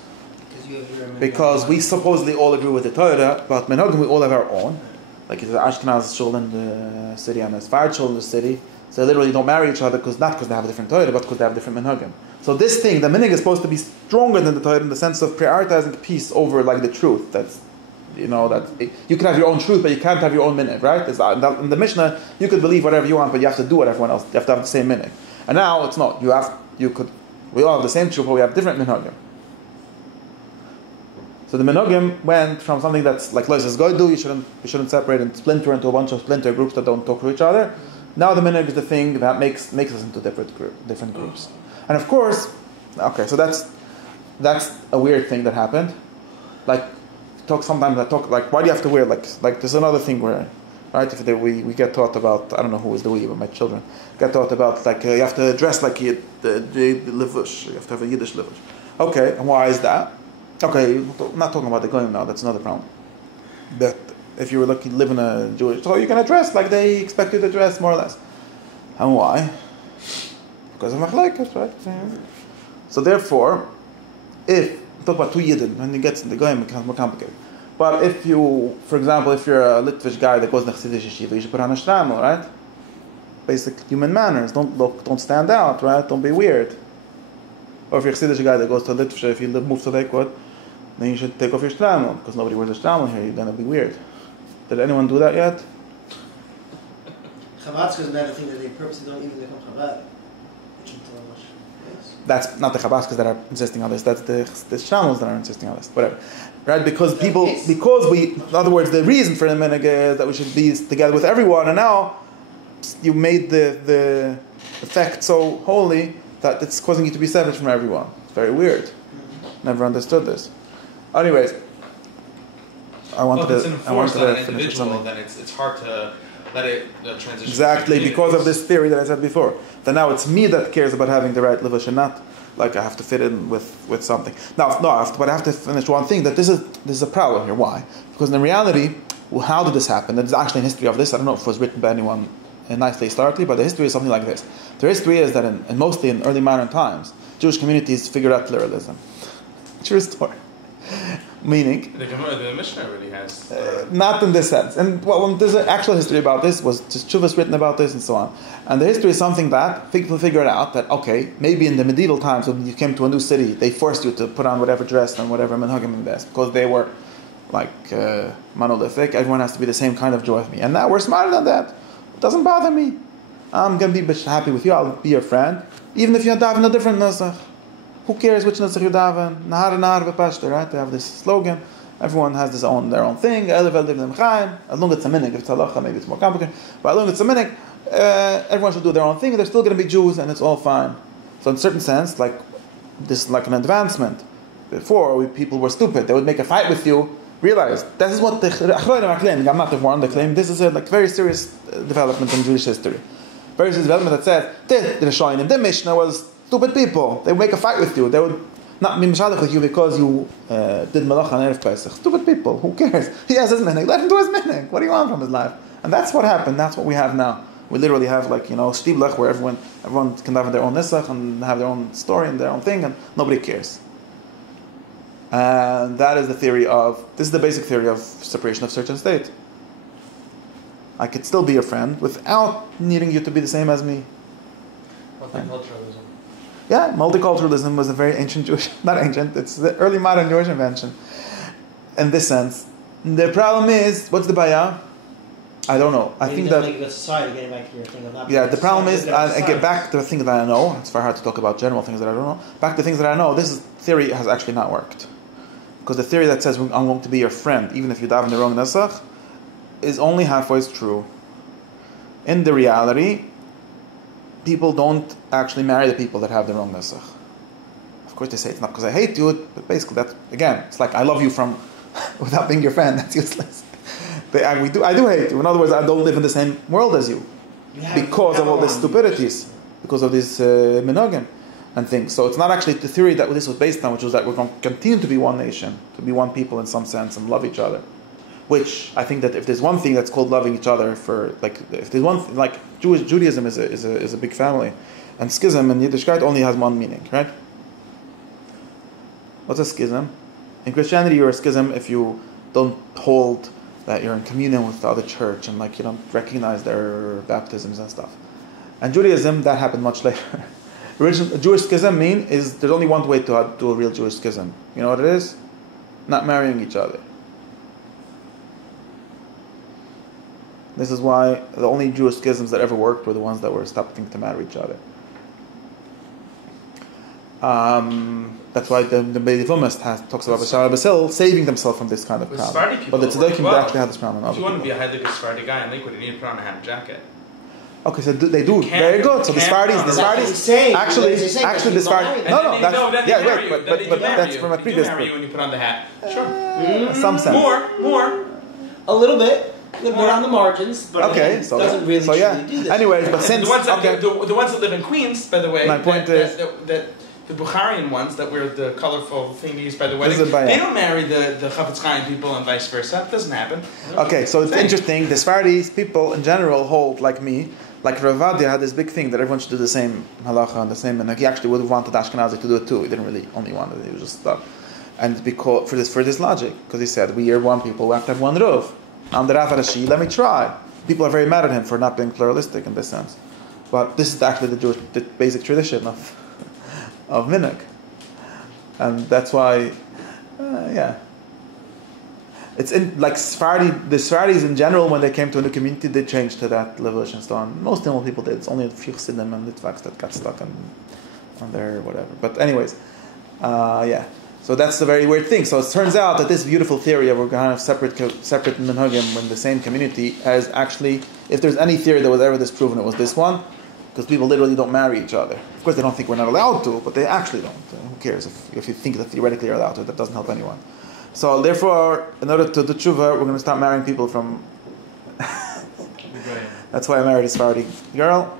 Because we supposedly all agree with the Torah, but minhagim we all have our own. Like the Ashkenaz shul in the city and the Sfarad shul in the city, so they literally don't marry each other not because they have a different Torah, but because they have different minhagim. So this thing, the minhag is supposed to be stronger than the Torah in the sense of prioritizing peace over like the truth. That's, you know, that you can have your own truth, but you can't have your own minhag, right? In the Mishnah, you could believe whatever you want, but you have to do what everyone else. You have to have the same minhag. And now it's not. We all have the same truth, but we have different minhagim. So the minhagim went from something that's like Lowy says, go do, you shouldn't separate and splinter into a bunch of splinter groups that don't talk to each other. Now the minhag is the thing that makes us into different groups. And of course, okay, so that's a weird thing that happened. Like why do you have to wear like there's another thing where, right? If we get taught about, I don't know who is the we, but my children get taught about like you have to dress like the litvish, you have to have a Yiddish litvish. Okay, and why is that? Okay, I'm not talking about the goyim now. That's another problem. But if you were lucky to live in a Jewish, so you're gonna dress like they expect you to dress, more or less. And why? Because of machlekes, right? So therefore, if talk about two yidden, when it gets in the goyim, it becomes more complicated. But if you, for example, if you're a litvish guy that goes to chasidish yeshiva, you should put on a shtramel, right? Basic human manners. Don't stand out, right? Don't be weird. Or if you're a chasidish guy that goes to litvish, if you move to Lakewood, then you should take off your shtramel, because nobody wears a shtramel here. You're gonna be weird. Did anyone do that yet? Chabad's is another thing that they purposely don't even become Chabad. That's not the Chabad's that are insisting on this. That's the shtramels that are insisting on this. Whatever, right? Because in other words, the reason for the minhag is that we should be together with everyone, and now you made the effect so holy that it's causing you to be separate from everyone. It's very weird. Never understood this. Anyways, I wanted to finish with something. Then it's hard to let it transition. Exactly, because of this theory that I said before. That now it's me that cares about having the right litvish and not like I have to fit in with something. But I have to finish one thing, that this is a problem here. Why? Because in reality, how did this happen? There's actually a history of this. I don't know if it was written by anyone nicely historically, but the history is something like this. The history is that mostly in early modern times, Jewish communities figured out pluralism. True story. Meaning, the Mishnah really has not in this sense. And there's an actual history about this. Was just Chuvas written about this and so on. And the history is something that people figured out that okay, maybe in the medieval times when you came to a new city, they forced you to put on whatever dress and whatever minhagim in best because they were like monolithic. Everyone has to be the same kind of joy with me. And now we're smarter than that. It doesn't bother me. I'm gonna be happy with you. I'll be your friend, even if you have a different nusach. Who cares which nusach you daven? Nahar v'pashta, right? They have this slogan. Everyone has their own thing. As long as it's a minhag, if it's halacha, maybe it's more complicated. But as long as it's a minhag, everyone should do their own thing. They're still going to be Jews, and it's all fine. So in a certain sense, like this is like an advancement. Before, people were stupid. They would make a fight with you. Realize this is what the achronim are claiming. I'm not the one. They claim this is a very serious development in Jewish history. Very serious development that says the Rishonim, the Mishnah was stupid people. They would make a fight with you. They would not be mishalach with you because you did malacha on Erev Pesach. Stupid people. Who cares? He has his minhag. Let him do his minhag. What do you want from his life? And that's what happened. That's what we have now. We literally have shtiblach where everyone can have their own nisach and have their own story and their own thing, and nobody cares. And that is this is the basic theory of separation of church and state. I could still be your friend without needing you to be the same as me. Multiculturalism. Yeah, multiculturalism was a very ancient not ancient, it's the early modern Jewish invention. In this sense. The problem is, what's the bayah? I don't know. I think that... Make a good society, getting back to your thing of not the problem is, I get back to the things that I know. It's very hard to talk about general things that I don't know. Back to things that I know, theory has actually not worked. Because the theory that says, I'm going to be your friend, even if you daven the wrong nesach, is only halfway true. In the reality, people don't actually marry the people that have the wrong nesach. Of course they say it's not because I hate you, but basically that's, again, it's like I love you from without being your friend. That's useless. I do hate you. In other words, I don't live in the same world as you because of all these stupidities, because of these minhagim and things. So it's not actually the theory that this was based on, which was that we're going to continue to be one nation, to be one people in some sense and love each other. which I think that if there's one thing that's called loving each other for, like, if there's one thing, like Judaism is a big family, and schism in Yiddishkeit only has one meaning, right? What's a schism? In Christianity, you're a schism if you don't hold that you're in communion with the other church and like you don't recognize their baptisms and stuff. And Judaism, that happened much later. Original Jewish schism is there's only one way to do a real Jewish schism. You know what it is? Not marrying each other. This is why the only Jewish schisms that ever worked were the ones that were stopping to marry each other. That's why the Bedivumist talks about Bashar al-Basil saving themselves from this kind of problem. But the Tzaddikim actually had this problem. If you want to be a Heilige Sephardi guy in Lakewood, you need to put on a hat and jacket. Okay, so they do very good. So the Sfardis, actually, the Sfardis. No, that's from a previous book. When you put on the hat, sure. Some sense. More, a little bit more on the margins, but okay, it doesn't really do this. Anyways, but since the ones that live in Queens, by the way, my point is that the Bukharian ones that wear the colorful thingies by the wedding, they don't marry the Chafetz Chaim people and vice versa. That doesn't happen. Okay, so it's interesting. The Sfardis people in general hold like me. Like Rav Vadia had this big thing that everyone should do the same halacha and the same, and he actually would have wanted Ashkenazi to do it too. He didn't really only want it; he was just stuck. And because for this logic, because he said we are one people, we have to have one roof. I'm the Rav Rashi. Let me try. People are very mad at him for not being pluralistic in this sense, but this is actually the basic tradition of minhag, and that's why, it's in like the Sfardis in general, when they came to a new community, they changed to that litvish and so on. Most normal people did. It's only a few chassidim and litvaks that got stuck on their whatever. But anyways, so that's the very weird thing. So it turns out that this beautiful theory of we're going to have separate minhagim in the same community has actually, if there's any theory that was ever disproven, it was this one, because people literally don't marry each other. Of course, they don't think we're not allowed to, but they actually don't. Who cares if you think that theoretically you're allowed to? That doesn't help anyone. So therefore, in order to do tshuva, we're going to start marrying people from... That's why I married a Sephardi girl.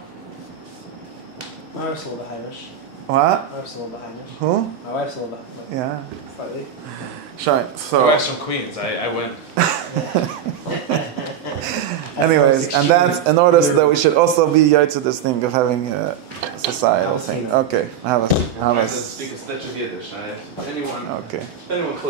My wife's a little bit Heinish. What? My wife's a little bit Heinish. Who? My wife's a little bit Yeah. slightly. Sure. So... My wife's from Queens. I win. Anyways, and that's in order so that we should also be to this thing of having a societal thing. Okay. Have a... Speak a stitch of Yiddish. Anyone close.